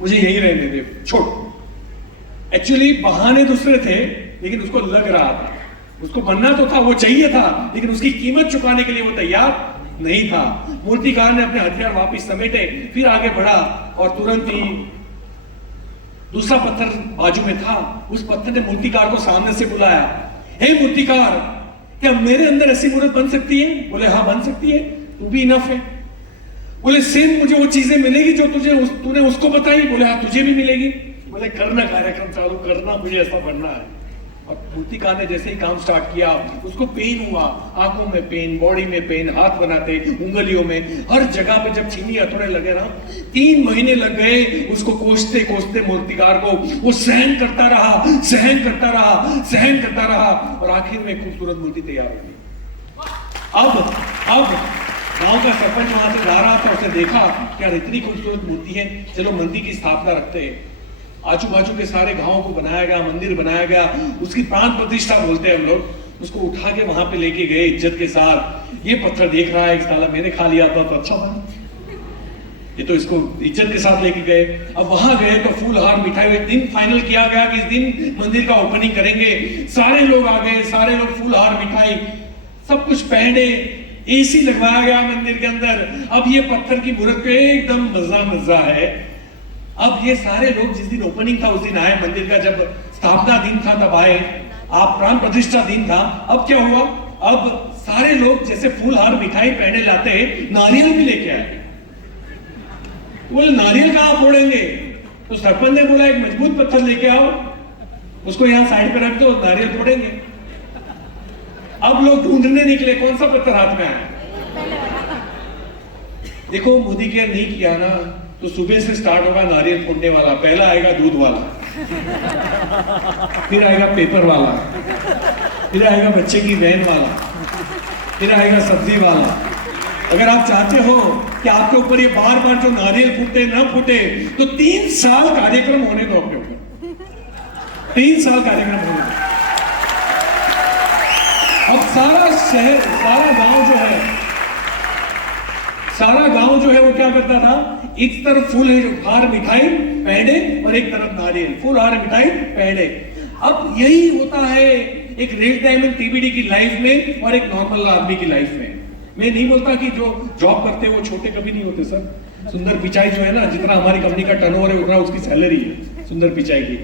मुझे यही रहने दे, छोड़। एक्चुअली बहाने दूसरे थे, लेकिन उसको लग रहा था, उसको बनना तो था, वो चाहिए था, लेकिन उसकी कीमत चुकाने के लिए वो तैयार नहीं था। मूर्तिकार ने अपने हथियार वापस समेटे, फिर आगे बढ़ा, और तुरंत ही दूसरा पत्थर बाजू में था। उस पत्थर ने मूर्तिकार को सामने से बुलाया, हे मूर्तिकार, क्या मेरे अंदर ऐसी मूर्त बन सकती है? बोले हाँ बन सकती है, तू भी इनफ है। बोले सेम मुझे वो चीजें मिलेगी जो तूने उसको बताई? बोले हाँ तुझे भी मिलेगी। बोले करना, कार्यक्रम चालू करना, मुझे ऐसा बनना है। और मूर्तिकार ने जैसे ही काम स्टार्ट किया, उसको पेन हुआ, आंखों में पेन, बॉडी में पेन, हाथ बनाते, उंगलियों में, हर जगह पे जब चीनी हथौड़े लगे ना, 3 महीने लग गए उसको कोसते कोसते मूर्तिकार को। वो सहन करता रहा, सहन करता रहा, सहन करता रहा, और आखिर में खूबसूरत मूर्ति तैयार हो गई। अब गांव का सरपंच वहां से जा रहा था, उसने देखा क्या इतनी खूबसूरत मूर्ति है, चलो मंदिर की स्थापना रखते हैं। आजू बाजू के सारे गांवों को बनाया गया, मंदिर बनाया गया, उसकी प्राण प्रतिष्ठा बोलते हैं हम लोग। उसको उठा के वहां पे लेके गए इज्जत के साथ। ये पत्थर देख रहा है, साला मैंने खा लिया था तो अच्छा बना, ये तो इसको इज्जत के साथ लेके गए। अब वहां गए तो फूल हार मिठाई, एक दिन फाइनल किया गया कि इस दिन मंदिर का ओपनिंग करेंगे। सारे लोग आ गए, सारे लोग फूल हार मिठाई सब कुछ पहने, एसी लगवाया गया मंदिर के अंदर। अब ये पत्थर की मूर्त पे एकदम मजा है। अब ये सारे लोग जिस दिन ओपनिंग था उस दिन आए, मंदिर का जब स्थापना दिन था तब आए, आप प्राण प्रतिष्ठा दिन था। अब क्या हुआ, अब सारे लोग जैसे फूल हार मिठाई पहने लाते नारियल भी लेके आए। बोले नारियल कहां फोड़ेंगे, तो सरपंच ने बोला एक मजबूत पत्थर लेके आओ, उसको यहां साइड पे रख दो, नारियल फोड़ेंगे। अब लोग ढूंढने निकले कौन सा पत्थर हाथ में आया। देखो मोदी केयर नहीं किया ना तो सुबह से स्टार्ट होगा नारियल फोड़ने वाला, पहला आएगा दूध वाला, फिर आएगा पेपर वाला, फिर आएगा बच्चे की वैन वाला, फिर आएगा सब्जी वाला। अगर आप चाहते हो कि आपके ऊपर ये बार बार जो नारियल फूटे ना फूटे, तो 3 साल कार्यक्रम होने दो अपने ऊपर, 3 साल कार्यक्रम होने दो। अब सारा शहर, सारा गांव जो है वो क्या करता था, एक तरफ फूल हार मिठाई पेड़े और एक तरफ नारियल, फूल हार मिठाई पेड़े। अब यही होता है एक रियल टाइम टीबीडी की लाइफ में और एक नॉर्मल आदमी की लाइफ में। मैं नहीं बोलता कि जो जॉब करते हैं वो छोटे कभी नहीं होते सर। सुंदर पिचाई जो है ना, जितना हमारी कंपनी का टर्नओवर है उतना उसकी सैलरी है सुंदर पिचाई की,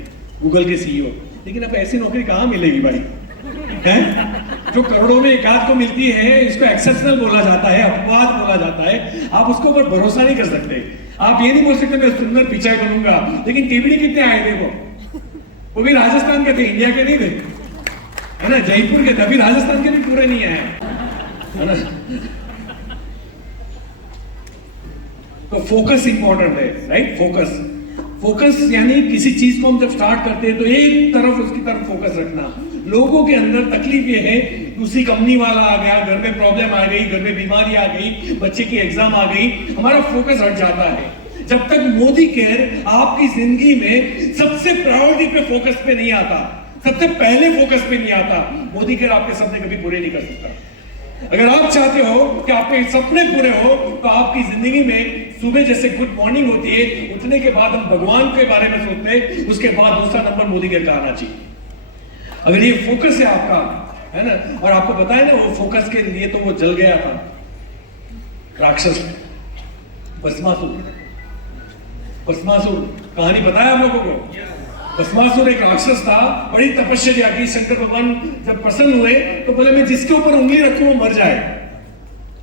गूगल के सीईओ। लेकिन अब ऐसी नौकरी कहां मिलेगी भाई, है जो करोड़ों में एक आध को मिलती है, इसको एक्सेप्शनल बोला जाता है, अपवाद बोला जाता है। आप उसको ऊपर भरोसा नहीं कर सकते। आप ये नहीं बोल सकते मैं सुंदर पिचाई बनूंगा। लेकिन टीबीडी कितने आए थे वो भी राजस्थान के थे, इंडिया के नहीं थे, है ना, जयपुर के थे, अभी राजस्थान के भी पूरे नहीं आए, है ना। तो फोकस इंपॉर्टेंट है, राइट। फोकस यानी किसी चीज को हम जब स्टार्ट करते हैं तो एक तरफ उसकी तरफ फोकस रखना। लोगों के अंदर तकलीफ ये है, दूसरी कंपनी वाला आ गया, घर में प्रॉब्लम आ गई, घर में बीमारी आ गई, बच्चे की एग्जाम आ गई, हमारा फोकस हट जाता है। जब तक मोदी केयर आपकी जिंदगी में सबसे प्रायोरिटी पे फोकस पे नहीं आता, सबसे पहले फोकस पे नहीं आता, मोदी केयर आपके सपने कभी पूरे नहीं कर सकता। अगर आप चाहते हो कि आपके सपने पूरे हो तो आपकी जिंदगी में सुबह जैसे गुड मॉर्निंग होती है, उठने के बाद हम भगवान के बारे में सोचते हैं, उसके बाद दूसरा नंबर मोदी केयर का आना चाहिए। अगर ये फोकस है आपका, है ना, और आपको पता है ना वो फोकस के लिए तो वो जल गया था राक्षस भस्मासुर। कहानी पता है आप लोगों को? भस्मासुर एक राक्षस था, बड़ी तपस्या की। शंकर भगवान जब प्रसन्न हुए तो बोले मैं जिसके ऊपर उंगली रखूं वो मर जाए,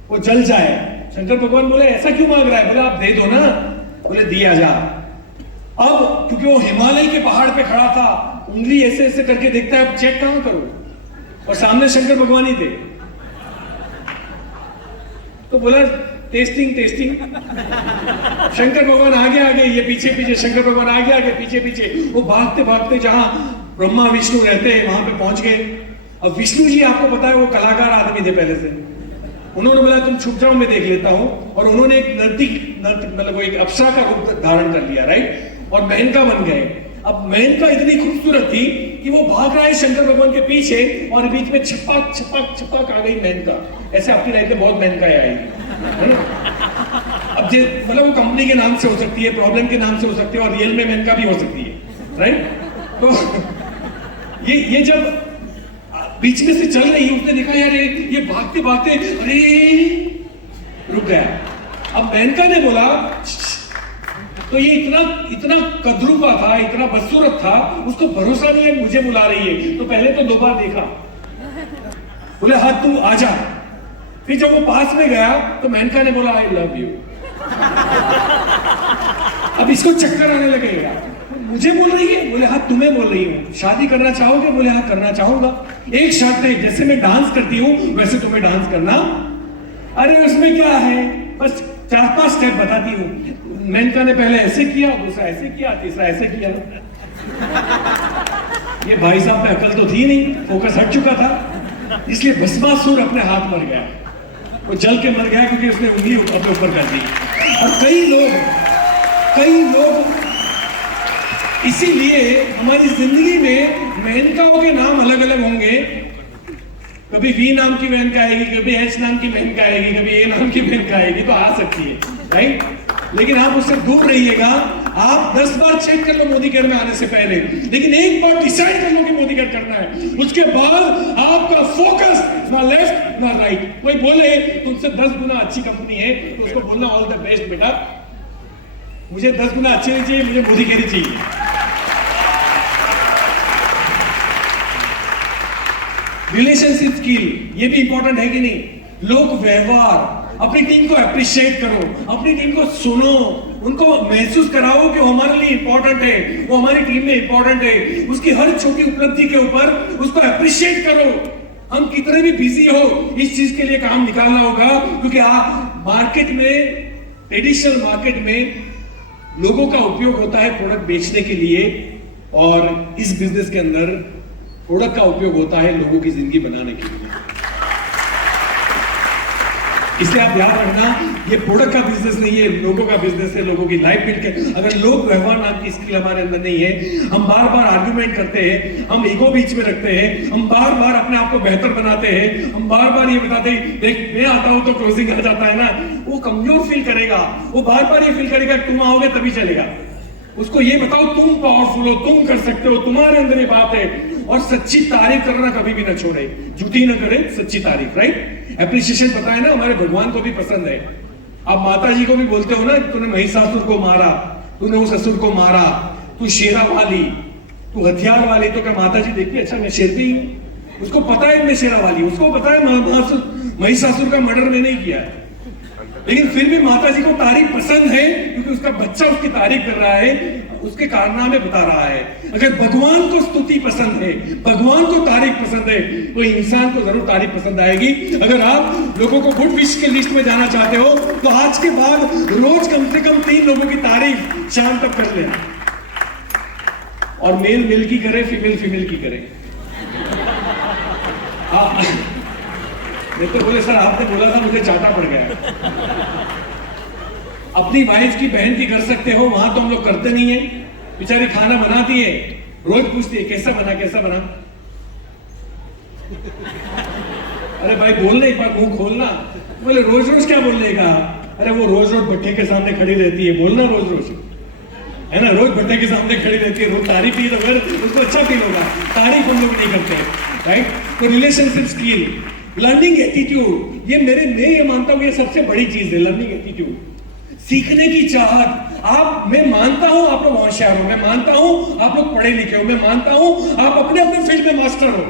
वो जल जाए। शंकर भगवान बोले ऐसा क्यों मांग रहा है? बोले आप दे दो ना। बोले दिया जा। अब क्योंकि वो हिमालय के पहाड़ पे खड़ा था, उंगली ऐसे ऐसे करके देखता है अब चेक कहां करूं, और सामने शंकर भगवान ही थे। तो बोला टेस्टिंग। शंकर भगवान आगे ये पीछे, शंकर भगवान आगे पीछे। वो भागते जहां ब्रह्मा विष्णु रहते हैं वहां पे पहुंच गए। अब विष्णु जी आपको पता है वो कलाकार आदमी थे पहले से। उन्होंने बोला तुम छुप जाओ मैं देख लेता हूं, और उन्होंने एक मतलब वो एक अप्सरा का रूप धारण कर लिया, राइट, और मेनका बन गए। अब मेनका इतनी खूबसूरत थी कि वो भाग रहा है शंकर भगवान के पीछे, और बीच में छपाक आ गई मेनका। ऐसे आपकी लाइफ में बहुत मेनका आएगी, है ना। अब मतलब वो कंपनी के नाम से हो सकती है, प्रॉब्लम के नाम से हो सकती है, और रियल में मेनका भी हो सकती है, राइट। तो ये जब बीच में से चल रही, उसने देखा यार ये भागते अरे रुक गया। अब मेनका ने बोला, तो ये इतना कद्रूपा था, इतना बदसूरत था, उसको भरोसा नहीं है मुझे बुला रही है। तो पहले तो 2 बार देखा, बोले हाँ तू आजा। फिर जब वो पास में गया तो मेनका ने बोला आई लव यू। अब इसको चक्कर आने लगेगा, मुझे बोल रही है? बोले हाँ तुम्हें बोल रही हूँ। शादी करना चाहोगे? बोले हाँ करना चाहूंगा। एक शर्त है, जैसे मैं डांस करती हूँ वैसे तुम्हें डांस करना। अरे उसमें क्या है, बस 4-5 स्टेप बताती हूँ। मेनका ने पहले ऐसे किया, दूसरा ऐसे किया, तीसरा ऐसे किया। ये भाई साहब पे अकल तो थी नहीं, फोकस हट चुका था, इसलिए भस्मासुर अपने हाथ मर गया, वो जल के मर गया क्योंकि उसने उंगली अपने ऊपर कर दी। और कई लोग इसीलिए हमारी जिंदगी में मेनकाओं के नाम अलग अलग होंगे। कभी वी नाम की मेनका आएगी, कभी एच नाम की मेनका आएगी, कभी ए नाम की मेनका आएगी, तो आ सकती है, राइट। लेकिन आप उससे दूर रहिएगा। आप 10 बार चेक कर लो मोदी केयर में आने से पहले, लेकिन एक बार डिसाइड कर लो कि मोदी केयर करना है। उसके बाद आपका फोकस ना लेफ्ट ना राइट। कोई बोले तुमसे 10 गुना अच्छी कंपनी है तो उसको बोलना ऑल द बेस्ट बेटा, मुझे 10 गुना अच्छी नहीं चाहिए, मुझे मोदी कहनी चाहिए। रिलेशनशिप स्किल ये भी इंपॉर्टेंट है कि नहीं? लोक व्यवहार, अपनी टीम को अप्रिशिएट करो, अपनी टीम को सुनो, उनको महसूस कराओ कि वो हमारे लिए इंपॉर्टेंट है, वो हमारी टीम में इंपॉर्टेंट है, उसकी हर छोटी उपलब्धि के ऊपर उसको अप्रिशिएट करो। हम कितने भी बिजी हो, इस चीज के लिए काम निकालना होगा, क्योंकि आप मार्केट में, ट्रेडिशनल मार्केट में लोगों का उपयोग होता है प्रोडक्ट बेचने के लिए, और इस बिजनेस के अंदर प्रोडक्ट का उपयोग होता है लोगों की जिंदगी बनाने के लिए। इसलिए आप याद रखना, ये प्रोडक्ट का बिजनेस नहीं है, लोगों का बिजनेस है, लोगों की लाइफ बिल्ड के। अगर लोग व्यवहार नाम की स्किल हमारे अंदर नहीं है, हम बार बार आर्गुमेंट करते हैं, हम ईगो बीच में रखते हैं, हम बार बार अपने आप को बेहतर बनाते हैं, हम बार बार ये बताते हैं देख मैं आता हूं तो क्लोजिंग आ जाता है ना, वो कमजोर फील करेगा, वो बार बार ये फील करेगा तुम आओगे तभी चलेगा। उसको ये बताओ तुम पावरफुल हो, तुम कर सकते हो, तुम्हारे अंदर ये बात है। और सच्ची तारीफ करना कभी भी ना छोड़े, झूठी ना करे, सच्ची तारीफ, राइट? एप्रिसिएशन पता है ना, हमारे भगवान को भी पसंद है। आप माता जी को भी बोलते हो ना, तूने महिषासुर को मारा, तूने उस असुर को मारा, तू शेरा वाली, तू हथियार वाली, तो क्या माता जी देखती अच्छा मैं शेर भी हूं? उसको पता है मैं शेरा वाली, उसको पता है महिषासुर का मर्डर मैंने ही किया है, लेकिन फिर भी माता जी को तारीफ पसंद है, क्योंकि उसका बच्चा उसकी तारीफ कर रहा है, उसके कारनामे बता रहा है। अगर भगवान को स्तुति पसंद है, भगवान को तारीफ पसंद है, तो इंसान को जरूर तारीफ पसंद आएगी। अगर आप लोगों को गुड विश के लिस्ट में जाना चाहते हो, तो आज के बाद रोज कम से कम 3 लोगों की तारीफ शाम तक कर लेना, और मेल मेल की करे, फीमेल फीमेल की करे। तो बोले सर आपने बोला था, मुझे चाटा पड़ गया। अपनी वाइफ की, बहन की कर सकते हो, वहां तो हम लोग करते नहीं है। बेचारी खाना बनाती है, रोज पूछती है कैसा बना कैसा बना। अरे भाई बोलना, एक बार मुंह खोलना। बोले रोज रोज क्या बोलने का? अरे वो रोज रोज भट्टे के सामने खड़ी रहती है, बोलना रोज रोज, है ना? रोज भट्टे के सामने खड़ी रहती है, रोज तारीफ की तो फिर उसको अच्छा फील होगा। तारीफ हम लोग नहीं करते, राइट? तो रिलेशनशिप स्किल, लर्निंग एटीट्यूड, मैं ये मानता हूं ये सबसे बड़ी चीज है, लर्निंग एटीट्यूड, सीखने की चाहत। मैं मानता हूं आप लोग होशियार हो, मैं मानता हूं आप लोग पढ़े लिखे हो, मैं मानता हूं आप अपने अपने फील्ड में मास्टर हो,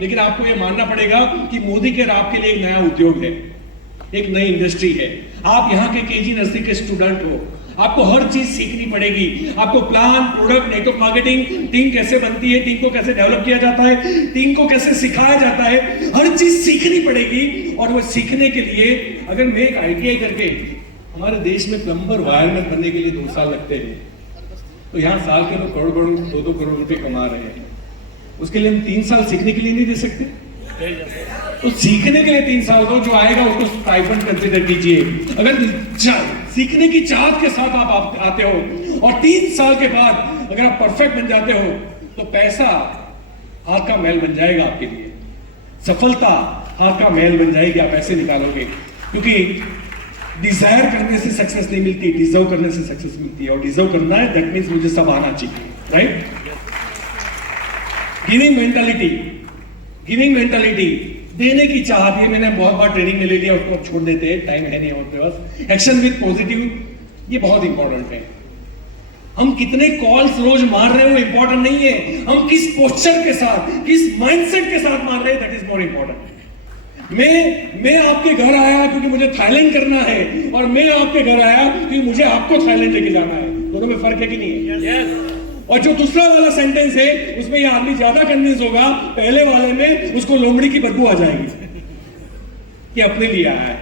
लेकिन आपको ये मानना पड़ेगा कि मोदी केयर आपके लिए एक नया उद्योग है, एक नई इंडस्ट्री है। आप यहाँ के केजी नर्सरी के स्टूडेंट हो, आपको हर चीज सीखनी पड़ेगी। आपको plan, product, network marketing, team कैसे बनती है, टीम को कैसे डेवलप किया जाता है, टीम को कैसे सिखाया जाता है, हर चीज सीखनी पड़ेगी। और वो सीखने के लिए, अगर मैं एक ITI करके, हमारे देश में प्लम्बर, वायरमैन बनने के लिए 2 साल लगते हैं, तो यहाँ साल के लोग करोड़ 2-2 करोड़ रुपए कमा रहे हैं, उसके लिए हम 3 साल सीखने के लिए नहीं दे सकते? तो सीखने के लिए 3 साल दो, जो आएगा उसको स्टाइपेंड कंसीडर कीजिए। अगर सीखने की चाहत के साथ आप आते हो, और 3 साल के बाद अगर आप परफेक्ट बन जाते हो, तो पैसा हाथ का मैल बन जाएगा आपके लिए, सफलता हाथ का मैल बन जाएगी, आप ऐसे निकालोगे। क्योंकि डिजायर करने से सक्सेस नहीं मिलती, डिजर्व करने से सक्सेस मिलती है, और डिजर्व करना है दैट मींस मुझे सब आना चाहिए, right? Giving mentality, giving mentality, देने की चाहत, ये मैंने बहुत बार ट्रेनिंग में ले लिया, उसको छोड़ देते हैं, टाइम है नहीं हमारे पास। एक्शन विद पॉजिटिव, ये बहुत इंपॉर्टेंट है। हम कितने कॉल्स रोज मार रहे हो इंपॉर्टेंट नहीं है, हम किस पोस्चर के साथ, किस माइंडसेट के साथ मार रहे हैं, दैट इज मोर इंपॉर्टेंट। मैं आपके घर आया क्योंकि मुझे थाईलैंड करना है, और मैं आपके घर आया क्योंकि मुझे आपको थाईलैंड लेके जाना है। दोनों में फर्क है कि नहीं है? yes. और जो दूसरा वाला सेंटेंस है, उसमें ये आदमी ज्यादा कन्विंस होगा, पहले वाले में उसको लोमड़ी की बदबू आ जाएगी कि अपने लिए आया है।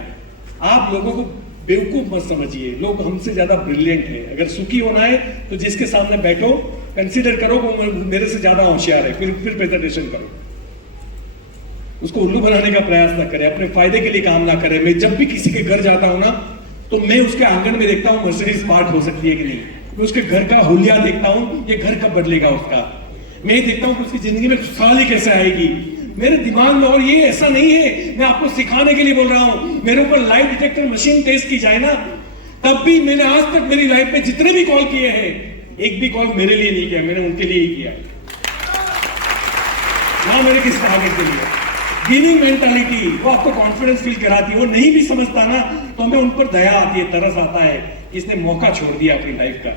आप लोगों को बेवकूफ मत समझिए, लोग हमसे ज्यादा ब्रिलियंट है। अगर सुखी होना है तो जिसके सामने बैठो, कंसीडर करो वो मेरे से ज्यादा होशियार है, फिर प्रेजेंटेशन करो। उसको उल्लू बनाने का प्रयास ना करें, अपने फायदे के लिए काम ना करें। मैं जब भी किसी के घर जाता हूं ना, तो मैं उसके आंगन में देखता हूं मर्सिडीज पार्क हो सकती है कि नहीं, मैं उसके घर का हुलिया देखता हूं, ये घर कब बदलेगा उसका। मैं देखता हूं कि उसकी जिंदगी में खुशहाली कैसे आएगी मेरे दिमाग में। और ये ऐसा नहीं है, मैं आपको सिखाने के लिए बोल रहा हूं। मेरे ऊपर लाइट डिटेक्टर मशीन टेस्ट की जाए ना, तब भी मैंने आज तक मेरी लाइफ में जितने भी कॉल किए हैं, एक भी कॉल मेरे लिए नहीं किया, मैंने उनके लिए ही किया, ना मेरे किस टारगेट के लिए। गिविंग मेंटालिटी वो आपको कॉन्फिडेंस फील कराती है। वो नहीं भी समझता ना तो हमें उन पर दया आती है, तरस आता है कि इसने मौका छोड़ दिया अपनी लाइफ का।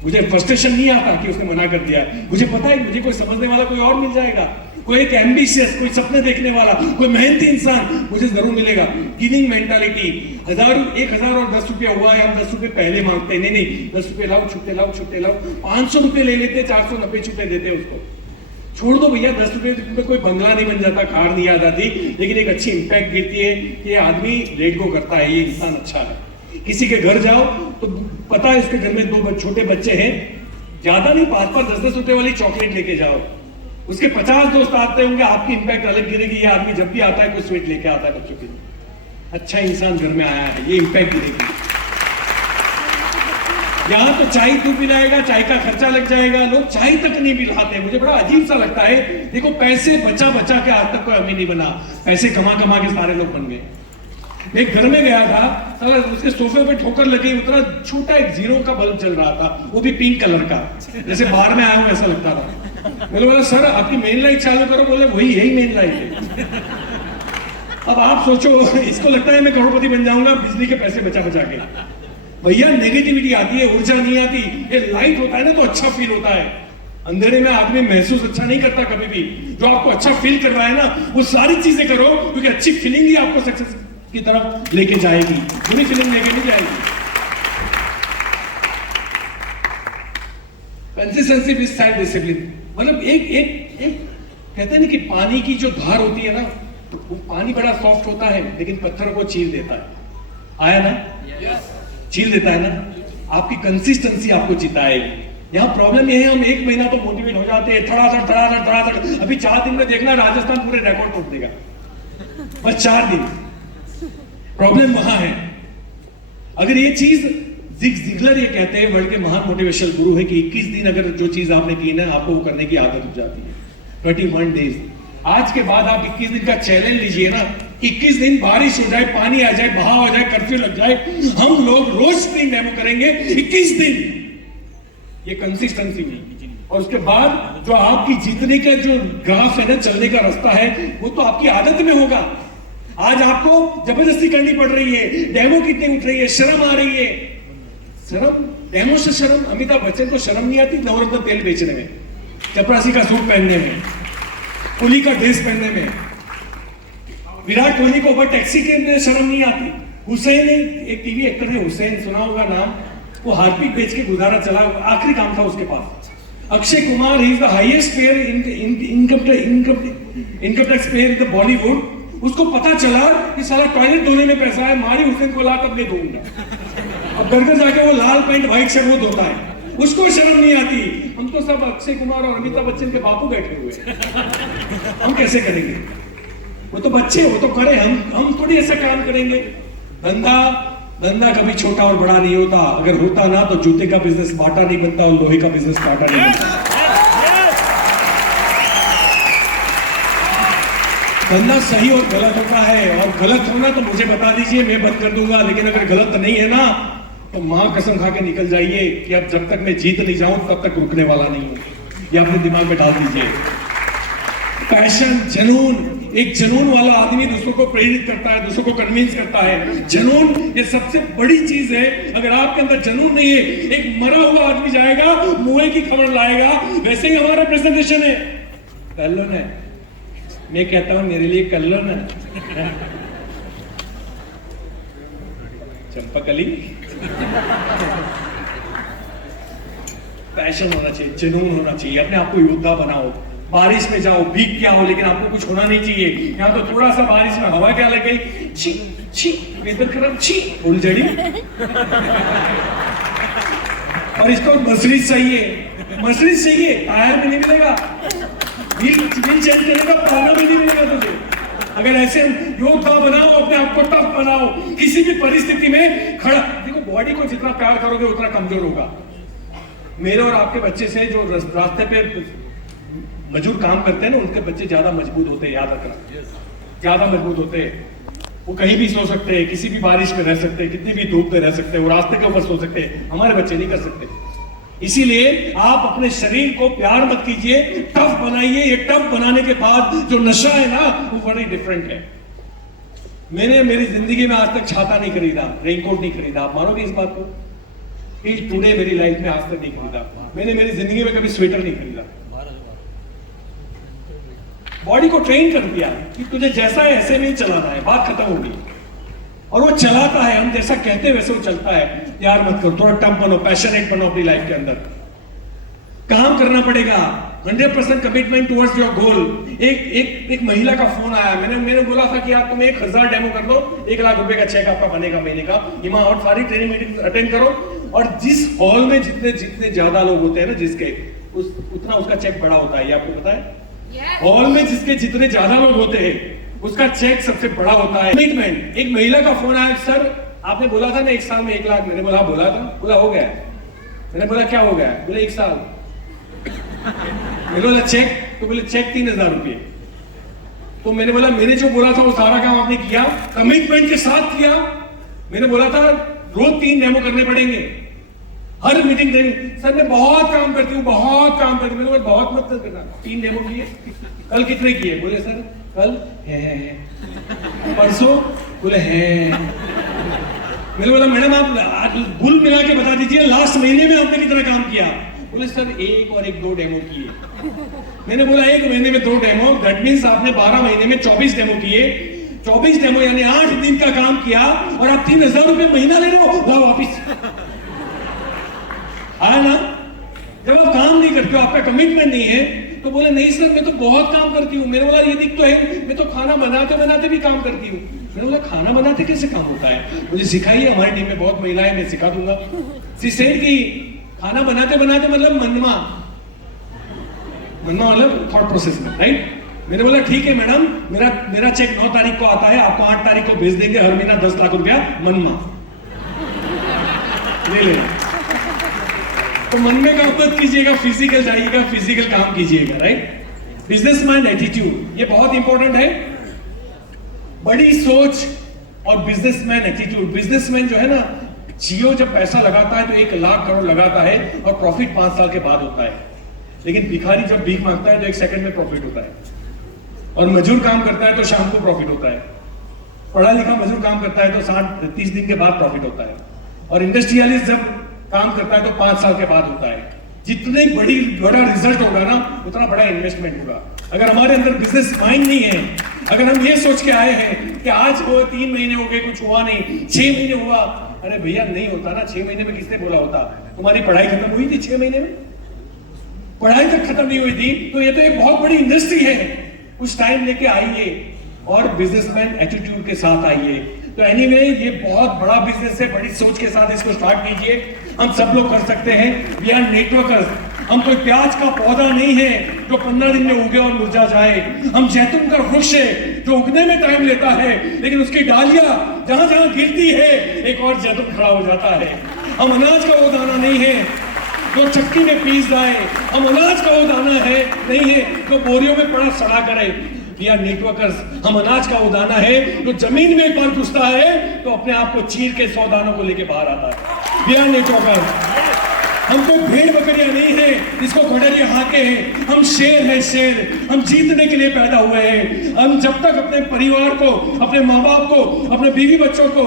मुझे फ्रस्ट्रेशन नहीं आता कि उसने मना कर दिया, मुझे पता है मुझे कोई समझने वाला कोई और मिल जाएगा, कोई एक एम्बिशियस, कोई सपने देखने वाला, कोई मेहनती इंसान मुझे जरूर मिलेगा। Giving mentality. 1000 और 10 रुपया हुआ है, हम 10 रुपए पहले मांगते हैं, नहीं 10 रुपए लाओ, छुट्टे लाओ, छुट्टे लाओ, 500 रुपए ले लेते, 490 छुट्टे देते उसको। छोड़ दो भैया, 10 रुपए में कोई बंगला नहीं बन जाता, कार नहीं आ जाती, लेकिन एक अच्छी इंपैक्ट गिरती है कि ये आदमी लेट गो करता है, ये इंसान अच्छा है। किसी के घर जाओ तो पता है इसके घर में 2 छोटे बच्चे हैं, ज्यादा नहीं 5-5, 10-10 रुपए वाली चॉकलेट लेके जाओ, उसके 50 दोस्त आते होंगे, आपकी इंपैक्ट अलग गिरेगी। ये आदमी जब भी आता है कोई स्वीट लेके आता है बच्चों के लिए, अच्छा इंसान घर में आया है, ये इंपैक्ट गिरेगी। यहाँ तो चाय तू पिलाएगा, चाय का खर्चा लग जाएगा, लोग चाय तक नहीं पिलाते। मुझे बड़ा अजीब सा लगता है। देखो पैसे बचा बचा के आज तक कोई अमीर नहीं बना, पैसे कमा कमा के सारे लोग बन गए। एक घर में गया था, साला उसके सोफे पे ठोकर लगी, उतना छोटा एक 0 का बल्ब चल रहा था, वो भी पिंक कलर का, जैसे बाहर में आया हूं ऐसा लगता था। मैंने बोला सर आपकी मेन लाइट चालू करो, बोले वही यही मेन लाइट है। अब आप सोचो, इसको लगता है मैं करोड़पति बन जाऊंगा बिजली के पैसे बचा बचा के। भैया नेगेटिविटी आती है, ऊर्जा नहीं आती। ये लाइट होता है ना तो अच्छा फील होता है। अंधेरे में आदमी महसूस अच्छा नहीं करता कभी भी। जो आपको अच्छा फील कर रहा है ना, वो सारी चीजें करो, क्योंकि अच्छी फीलिंग ही आपको सक्सेस की तरफ लेके जाएगी, बुरी फीलिंग लेके नहीं जाएगी। कंसिस्टेंसी विद सेल्फ डिसिप्लिन, मतलब एक कहते हैं ना कि पानी की जो धार होती है ना, वो पानी बड़ा सॉफ्ट होता है लेकिन पत्थर को चीर देता है। आया ना? चीर देता है ना। आपकी कंसिस्टेंसी आपको जिताएगी। यहाँ प्रॉब्लम ये है, हम 1 महीना तो मोटिवेट हो जाते हैं, धड़ाधड़। अभी 4 दिन में देखना राजस्थान पूरे रिकॉर्ड तोड़ देगा, बस 4 दिन। प्रॉब्लम वहां है। अगर ये चीज जिगलर ये कहते हैं, वर्ल्ड के महान मोटिवेशनल गुरु है, कि 21 दिन अगर जो चीज आपने की ना, आपको वो करने की आदत हो जाती है। 21 डेज। आज के बाद आप 21 दिन का चैलेंज लीजिए ना। 21 दिन बारिश हो जाए, पानी आ जाए, बहाव हो जाए, कर्फ्यू लग जाए, हम लोग रोज स्प्रिंग डेमो करेंगे 21 दिन। ये कंसिस्टेंसी में। और उसके बाद जो आपकी जीतने का जो ग्राफ है ना, चलने का रास्ता है, वो तो आपकी आदत में होगा। आज आपको जबरदस्ती करनी पड़ रही है, डेमो कितनी उठ रही है, शर्म आ रही है। शर्म, डेमो से शर्म। अमिताभ बच्चन को शर्म नहीं आती नवरत्न तेल बेचने में, चपरासी का सूट पहनने में, पुली का ड्रेस पहनने में। विराट कोहली को ऊपर टैक्सी के अंदर शर्म नहीं आती। हुसैन, एक टीवी एक्टर है हुसैन, सुना होगा नाम, वो हार्पिक बेच के गुजारा चला, आखिरी काम था उसके पास। Akshay Kumar, he is the highest payer income tax payer in the Bollywood. उसको पता चला कि साला टॉयलेट धोने में पैसा है, मारी हुसैन को ला, तब ले धोऊंगा। अब घर घर जाके वो लाल पैंट व्हाइट शर्ट वो धोता है, उसको शर्म नहीं आती। हम तो सब अक्षय कुमार और अमिताभ बच्चन के बापू बैठे हुए हैं, हम कैसे करेंगे? वो तो बच्चे, वो तो करे, हम थोड़ी ऐसा काम करेंगे। धंधा कभी छोटा और बड़ा नहीं होता। अगर होता ना तो जूते का बिजनेस बाटा नहीं बनता और लोहे का बिजनेस काटा नहीं बनता। धंधा सही और गलत होता है, और गलत होना तो मुझे बता दीजिए, मैं बंद कर दूंगा। लेकिन अगर गलत नहीं है ना, तो मां कसम खा के निकल जाइए कि अब जब तक मैं जीत नहीं जाऊं तब तक रुकने वाला नहीं हूं। ये अपने दिमाग में डाल दीजिए। पैशन, जुनून। एक जुनून वाला आदमी दूसरों को प्रेरित करता है, दूसरों को कन्विंस करता है। जुनून ये सबसे बड़ी चीज है। अगर आपके अंदर जुनून नहीं है, एक मरा हुआ आदमी जाएगा, मुंह की खबर लाएगा। वैसे ही हमारा प्रेजेंटेशन है, कर लो ना, मैं कहता हूं मेरे लिए कर लो ना। चंपाकली। पैशन होना चाहिए, जुनून होना चाहिए। अपने आप को योद्धा बनाओ। बारिश में जाओ, भीग क्या हो, लेकिन आपको कुछ होना नहीं चाहिए। यहाँ तो थोड़ा सा बारिश में हवा क्या लग गई, छी छी, वेदर खराब, छी, उलझड़ी। और इसको मर्सिडीज चाहिए, मर्सिडीज चाहिए, टायर में नहीं मिलेगा, व्हील चेंज करेगा, पुराना भी नहीं मिलेगा तुझे। अगर ऐसे योद्धा बनाओ, अपने आप को टफ बनाओ, किसी भी परिस्थिति में खड़ा। देखो, बॉडी को जितना प्यार करोगे उतना कमजोर होगा। मेरे और आपके बच्चे से जो रास्ते पे मजदूर काम करते हैं ना, उनके बच्चे ज्यादा मजबूत होते हैं, याद रखना, ज्यादा मजबूत होते हैं। वो कहीं भी सो सकते हैं, किसी भी बारिश में रह सकते हैं, कितनी भी धूप में रह सकते हैं, वो रास्ते के ऊपर सो सकते हैं। हमारे बच्चे नहीं कर सकते। इसीलिए आप अपने शरीर को प्यार मत कीजिए, टफ बनाइए। ये टफ बनाने के बाद जो नशा है ना, वो बड़ी डिफरेंट है। मैंने मेरी जिंदगी में आज तक छाता नहीं खरीदा, रेनकोट नहीं खरीदा, आप मानोगे इस बात को? टिल टुडे मेरी लाइफ में आज तक नहीं खरीदा मैंने, मेरी जिंदगी में कभी स्वेटर नहीं खरीदा। बॉडी को ट्रेन कर दिया कि तुझे जैसा है ऐसे नहीं चलाना है, बात खत्म होगी। और वो चलाता है, हम जैसा कहते हैं वैसे वो चलता है। प्यार मत करो, थोड़ा टफ बनो, पैशनेट बनो अपनी लाइफ के अंदर। काम करना पड़ेगा, 100% कमिटमेंट टुवर्ड्स योर गोल। एक महिला का फोन आया, मैंने बोला था कि यार तुम 1000 डेमो कर दो, 1 लाख रुपए का चेक आपका बनेगा महीने का। हिमा और सारी ट्रेनिंग मीटिंग अटेंड करो, और जिस हॉल में जितने ज्यादा लोग होते हैं ना, जिसके उतना उसका चेक बड़ा होता है। ये आपको पता है? हॉल में जिसके जितने ज्यादा लोग होते हैं उसका चेक सबसे बड़ा होता है। कमिटमेंट। एक महिला का फोन आया, सर आपने बोला था ना 1 साल में 1 लाख। मैंने बोला बोला था, बोला हो गया। मैंने बोला क्या हो गया? बोले 1 साल। मैंने बोला चेक? तो बोले चेक 3000 रुपये। तो मैंने बोला मैंने जो बोला था वो सारा काम आपने किया, कमिटमेंट के साथ किया। मैंने बोला था रोज 3 डेमो करने पड़ेंगे, हर मीटिंग देनी। सर मैं बहुत काम करती हूँ, बहुत काम करती हूँ। मैंने बोला बहुत मत करना। 3 डेमो किए। कल कितने किए? बोले सर कल है। परसों? बोले है। मैंने बोला मैडम आप बुल मिला के बता दीजिए लास्ट महीने में आपने कितना काम किया? बोले सर 1 और 2 डेमो किए। मैंने बोला 1 महीने में 2 डेमो, दैट मींस आपने 12 महीने में 24 डेमो किए। 24 डेमो यानी 8 दिन का काम किया, और आप 3000 रुपए महीना ले रहे हो वापिस। आया ना? जब आप काम नहीं करते हो, आपका कमिटमेंट नहीं है, तो बोले नहीं सर मैं तो बहुत काम करती हूँ। मैंने बोला ये दिख तो है, मैं तो खाना बनाते बनाते भी काम करती हूँ। मैंने बोला खाना बनाते कैसे काम होता है? मुझे सिखाइए, हमारी टीम में बहुत महिलाएं, मैं सिखा दूंगा। सी सेड कि खाना बनाते बनाते मतलब मनमा मतलब थॉट प्रोसेस में, राइट? मैंने बोला ठीक है मैडम, मेरा चेक 9 तारीख को आता है, आपको 8 तारीख को भेज देंगे, हर महीना 10 लाख रुपया मनमा ले लेना। तो मन में काम मत कीजिएगा, फिजिकल जाइएगा, फिजिकल काम कीजिएगा, राइट? बिजनेसमैन एटीट्यूड ये बहुत इंपॉर्टेंट है। बड़ी सोच और बिजनेसमैन एटीट्यूड। बिजनेसमैन जो है ना, जियो जब पैसा लगाता है तो 1 लाख करोड़ लगाता है और प्रॉफिट 5 साल के बाद होता है। लेकिन भिखारी जब भीख मांगता है तो 1 सेकंड में प्रॉफिट होता है, और मजदूर काम करता है तो शाम को प्रॉफिट होता है। पढ़ा लिखा मजदूर काम करता है तो 30 दिन के बाद प्रॉफिट होता है, और इंडस्ट्रियलिस्ट जब काम करता है तो 5 साल के बाद होता है। जितने बड़ा रिजल्ट होगा ना, उतना बड़ा इन्वेस्टमेंट होगा। अगर हमारे अंदर बिजनेस माइंड नहीं है, अगर हम ये सोच के आए हैं कि आज वो 3 महीने हो गए कुछ हुआ नहीं, 6 महीने हुआ, अरे भैया नहीं होता ना। 6 महीने में किसने बोला होता? तुम्हारी पढ़ाई खत्म हुई थी 6 महीने में? पढ़ाई तक खत्म नहीं हुई थी। तो ये तो एक बहुत बड़ी इंडस्ट्री है, कुछ टाइम लेके आइए और बिजनेसमैन एटीट्यूड के साथ आइए। तो एनीवे ये बहुत बड़ा बिजनेस है, बड़ी सोच के साथ इसको स्टार्ट कीजिए। हम सब लोग कर सकते हैं। We are networkers. हम कोई प्याज का पौधा नहीं है जो 15 दिन में उगे और मुरझा जाए। हम जैतून का वृक्ष है जो उगने में टाइम लेता है, लेकिन उसकी डालियां जहां जहां गिरती है एक और जैतून खड़ा हो जाता है। हम अनाज का वो दाना नहीं है जो चक्की में पीस जाए। हम अनाज का वो दाना है नहीं है जो बोरियों में पड़ा सड़ा करे। We are networkers. हम अनाज का वो दाना है जो जमीन में एक बार घुसता है तो अपने आप को चीर के 100 दानों को लेके बाहर आता है। We are networkers. हम कोई भेड़ बकरियां नहीं है जिसको गडरिया हाके हैं। हम शेर है, शेर। हम जीतने के लिए पैदा हुए हैं। हम जब तक अपने परिवार को, अपने माँ बाप को, अपने बीवी बच्चों को,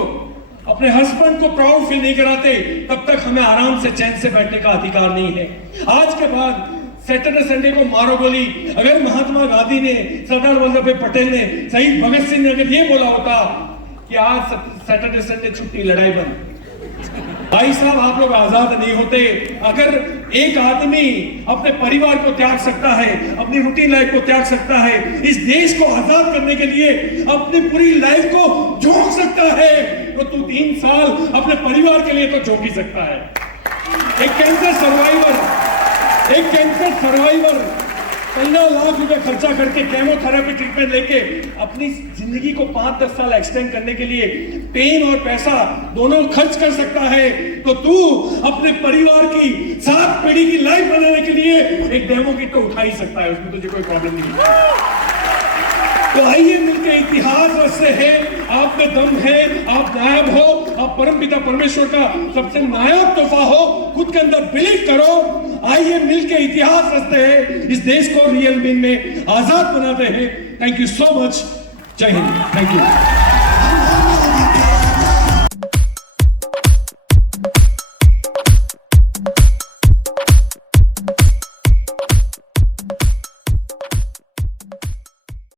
अपने हस्बैंड को प्राउड फील नहीं कराते, तब तक हमें आराम से चैन से बैठने का अधिकार नहीं है। आज के बाद सैटरडे संडे को मारो गोली। अगर महात्मा गांधी ने, सरदार वल्लभ भाई पटेल ने, शहीद भगत सिंह ने अगर ये बोला होता कि आज सैटरडे संडे छुट्टी, लड़ाई बंद, भाई साहब आप लोग आजाद नहीं होते। अगर एक आदमी अपने परिवार को त्याग सकता है, अपनी रूटीन लाइफ को त्याग सकता है, इस देश को आजाद करने के लिए अपनी पूरी लाइफ को झोंक सकता है, तो तू 3 साल अपने परिवार के लिए तो झोंक ही सकता है। एक कैंसर सर्वाइवर 15 लाख रुपए खर्चा करके केमोथेरेपी ट्रीटमेंट लेके अपनी जिंदगी को 5-10 साल एक्सटेंड करने के लिए पेन और पैसा दोनों खर्च कर सकता है, तो तू अपने परिवार की 7 पीढ़ी की लाइफ बनाने के लिए एक डेमो किट तो उठा ही सकता है। उसमें तुझे कोई प्रॉब्लम नहीं है। तो आइए मिलकर इतिहास रचते हैं। आप में दम है, आप नायाब हो, आप परमपिता परमेश्वर का सबसे नायाब तोहफा हो। खुद खुद के अंदर बिलीव करो। आइए मिलके इतिहास रचते हैं, इस देश को रियल मीन में आजाद बनाते हैं। Thank you so much. जय हिंद। Thank you.